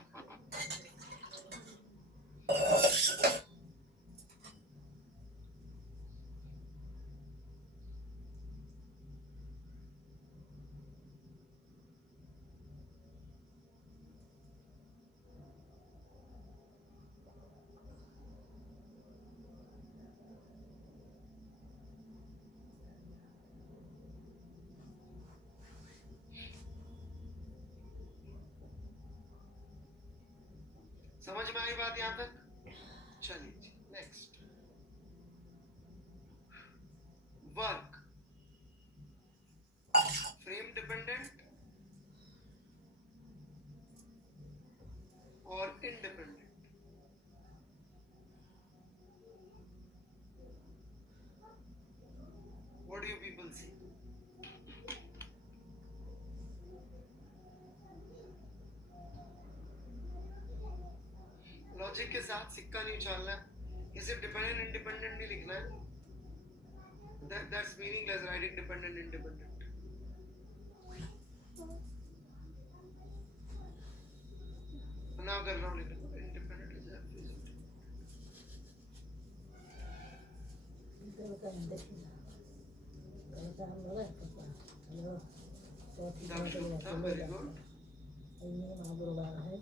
समझ में आई बात यहाँ तक? चलिए नेक्स्ट, वर्क फ्रेम डिपेंडेंट और independent. What do you people see? Logic के साथ सिक्का नहीं उछालना है, ये सिर्फ डिपेंडेंट इंडिपेंडेंट नहीं लिखना है। That's meaningless writing dependent independent. now कर रहा हूँ लेकिन independent is absolute. Very good. ini mah berubah है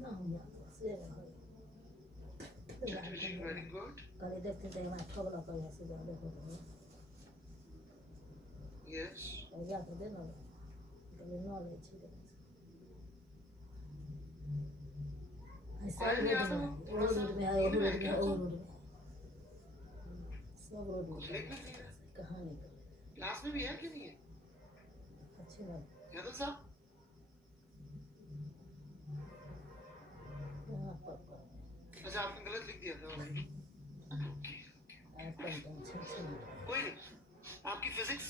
ना हो गया से हो Chaturji, very good. कल देखते थे मैं खबर लगा ऐसे देखो तो Yes. या तो देना तो नॉलेज है ऐसा और नहीं आता, थोड़ा सा रोड में है रोड में सब रोड में कुछ लिख नहीं रहा। कहाँ निकल क्लास में भी है कि नहीं है? अच्छी बात यादव साहब यहाँ पर अच्छा आपने गलत लिख दिया था ऑलरेडी। कोई नहीं, आपकी फिजिक्स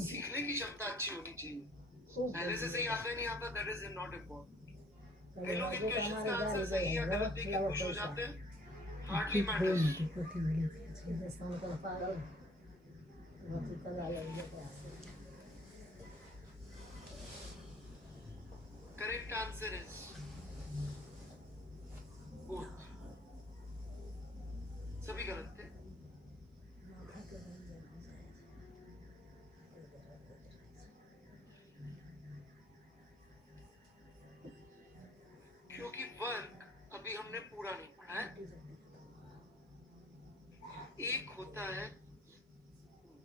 सीखने की क्षमता अच्छी होनी चाहिए। पहले से सही आता नहीं आता दैट इज नॉट इम्पोर्टेंट। कई लोग इन क्वेश्चंस का आंसर सही या गलत देख के खुश हो जाते हैं। Hardly matters. हिंदुस्तान का पागल बहुत कला लगी है करेक्ट आंसर इज बोथ। सभी गलत थे। क्योंकि वर्क अभी हमने पूरा नहीं पढ़ा है। एक होता है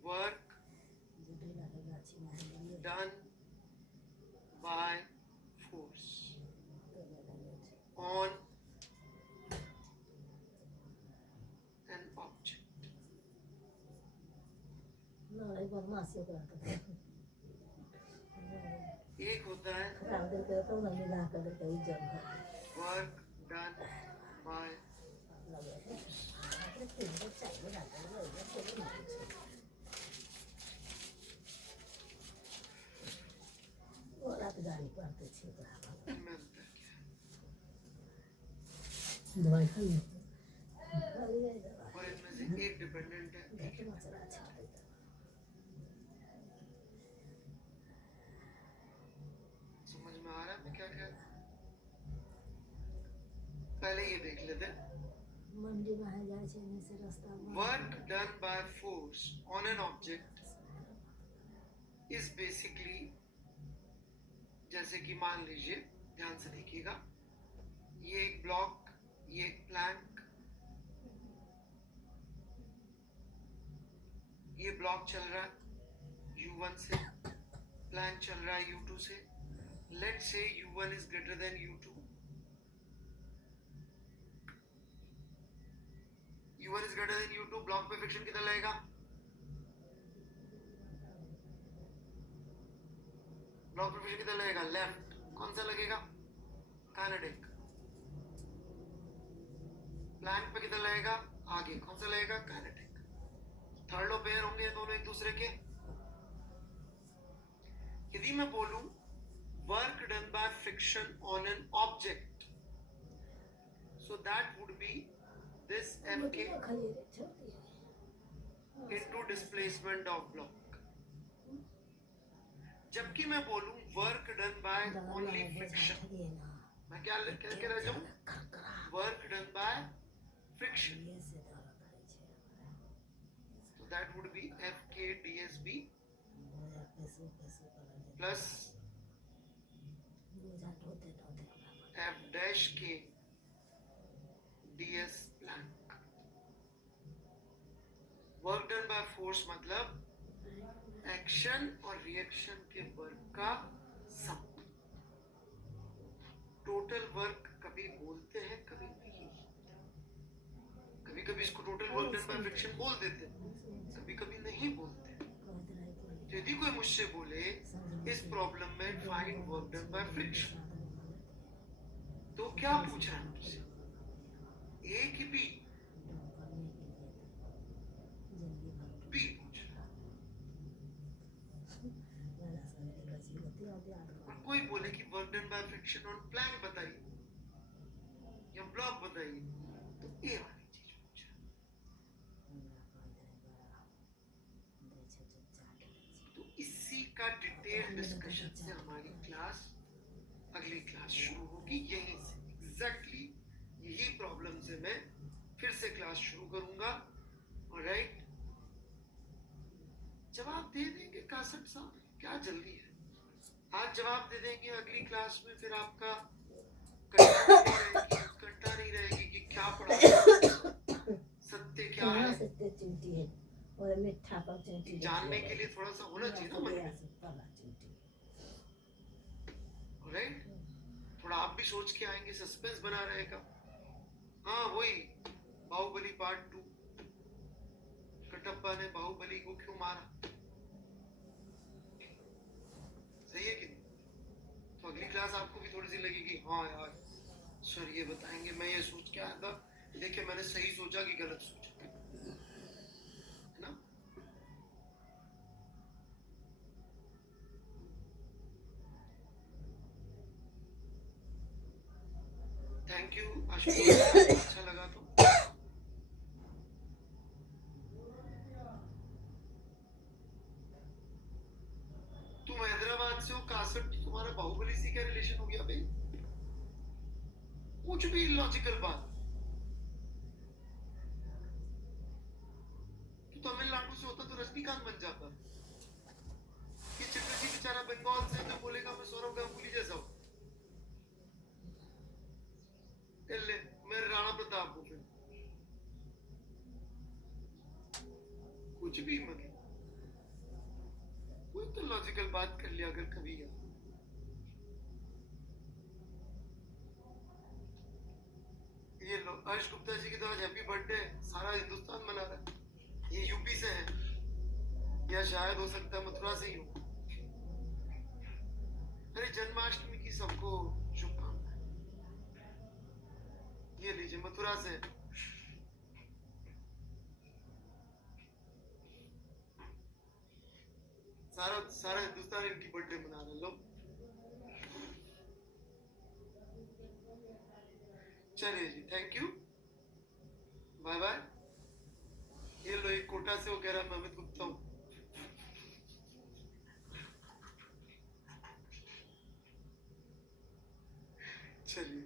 work done by force on an object. ना एक बार मासी को आता है एक होता है खराब दिल पे तो नहीं ला कर देते जब वर्क डन बाय लगे है अपने तीन को चाहिए जाते हैं और रात गाड़ी पड़ते छे दवाई खा ली और इनमें से एक डिपेंडेंट है। देखे मचला अच्छा देता समझ में आ रहा है मैं क्या कह रहा हूं? पहले ये देख लेते हैं। मंडी में है जाए छे में से रास्ता work done by force on an object is basically, जैसे कि मान लीजिए, ध्यान से देखिएगा, ये एक ब्लॉक, ये एक प्लैंक, ये ब्लॉक चल रहा है U1 से, प्लैंक चल रहा है U2 से। Let's say U1 is greater than U2। U1 is greater than U2, block पे फ्रिक्शन कितना लगेगा? ब्लॉक पे फ्रिक्शन कितना लगेगा? लेफ्ट। कौन सा लगेगा? काइनेटिक। प्लैंक पे कितना लगेगा? आगे। कौन सा लगेगा? काइनेटिक। थर्ड लो पेयर होंगे दोनों एक दूसरे के। यदि मैं बोलूं work done by friction on an object, So that would be this Fk into displacement of block. जबकि मैं बोलूं work done by only friction, मैं क्या कह रहा हूं, work done by friction, so that would be Fk dsb plus F dash k ds blank. Work done by force मतलब action और रिएक्शन के वर्क का सम। टोटल वर्क कभी बोलते हैं कभी नहीं, कभी कभी इसको total work done by friction बोल देते हैं, कभी कभी नहीं बोलते। तो यदि कोई मुझसे बोले इस प्रॉब्लम में find work done by friction, तो क्या पूछ रहा है मुझसे, ए की बी? बी पूछ रहा है। और कोई बोले कि work done by friction on plank बताइए या ब्लॉक बताइए, तो ए वाली चीज पूछ रहा है। तो इसी का डिटेल डिस्कशन से हमारी क्लास, अगली क्लास शुरू होगी यहीं से। एग्जैक्टली यही प्रॉब्लम से मैं फिर से क्लास शुरू करूंगा। ऑलराइट, जवाब दे देंगे कासट साहब, क्या जल्दी है, आज जवाब दे देंगे, अगली क्लास में फिर आपका उत्कंठा नहीं रहेगी कि क्या पढ़ा, सत्य क्या है, सत्य चिंटी है और मिठा पर चिंटी जानने के लिए थोड़ा सा होना चाहिए ना मन में। ऑलराइट, थोड़ा आप भी सोच के आएंगे, सस्पेंस बना रहेगा। हाँ वही बाहुबली पार्ट 2, कटप्पा ने बाहुबली को क्यों मारा, सही है कि नहीं? तो अगली क्लास आपको भी थोड़ी सी लगेगी, हाँ यार सर ये बताएंगे, मैं ये सोच के आया था, देखिए मैंने सही सोचा कि गलत सोचा, है ना? थैंक यू आशुतोष, अच्छा लगा तो। तुम हैदराबाद से हो, कासट तुम्हारा बाहुबली से क्या रिलेशन हो गया भाई? कुछ भी इलॉजिकल बात। तो तमिलनाडु से होता तो रजनीकांत बन जाता। ये चटर्जी बेचारा बंगाल से, तो बोलेगा मैं सौरव गांगुली जैसा हूं, ले मेरे राणा प्रताप को, फिर कुछ भी मतलब कोई तो लॉजिकल बात कर लिया अगर कभी यार। ये लो, हर्ष गुप्ता जी की तो आज हैप्पी बर्थडे, सारा हिंदुस्तान मना रहा है। ये यूपी से है या शायद हो सकता है मथुरा से ही हो। अरे जन्माष्टमी की सबको शुभकामनाएं। ये लीजिए मथुरा से, सारा हिंदुस्तान इनकी बर्थडे मना रहे लोग। चलिए जी, थैंक यू, बाय बाय। ये लो, एक कोटा से वो कह रहा मैं अमित गुप्ता हूँ। चलिए।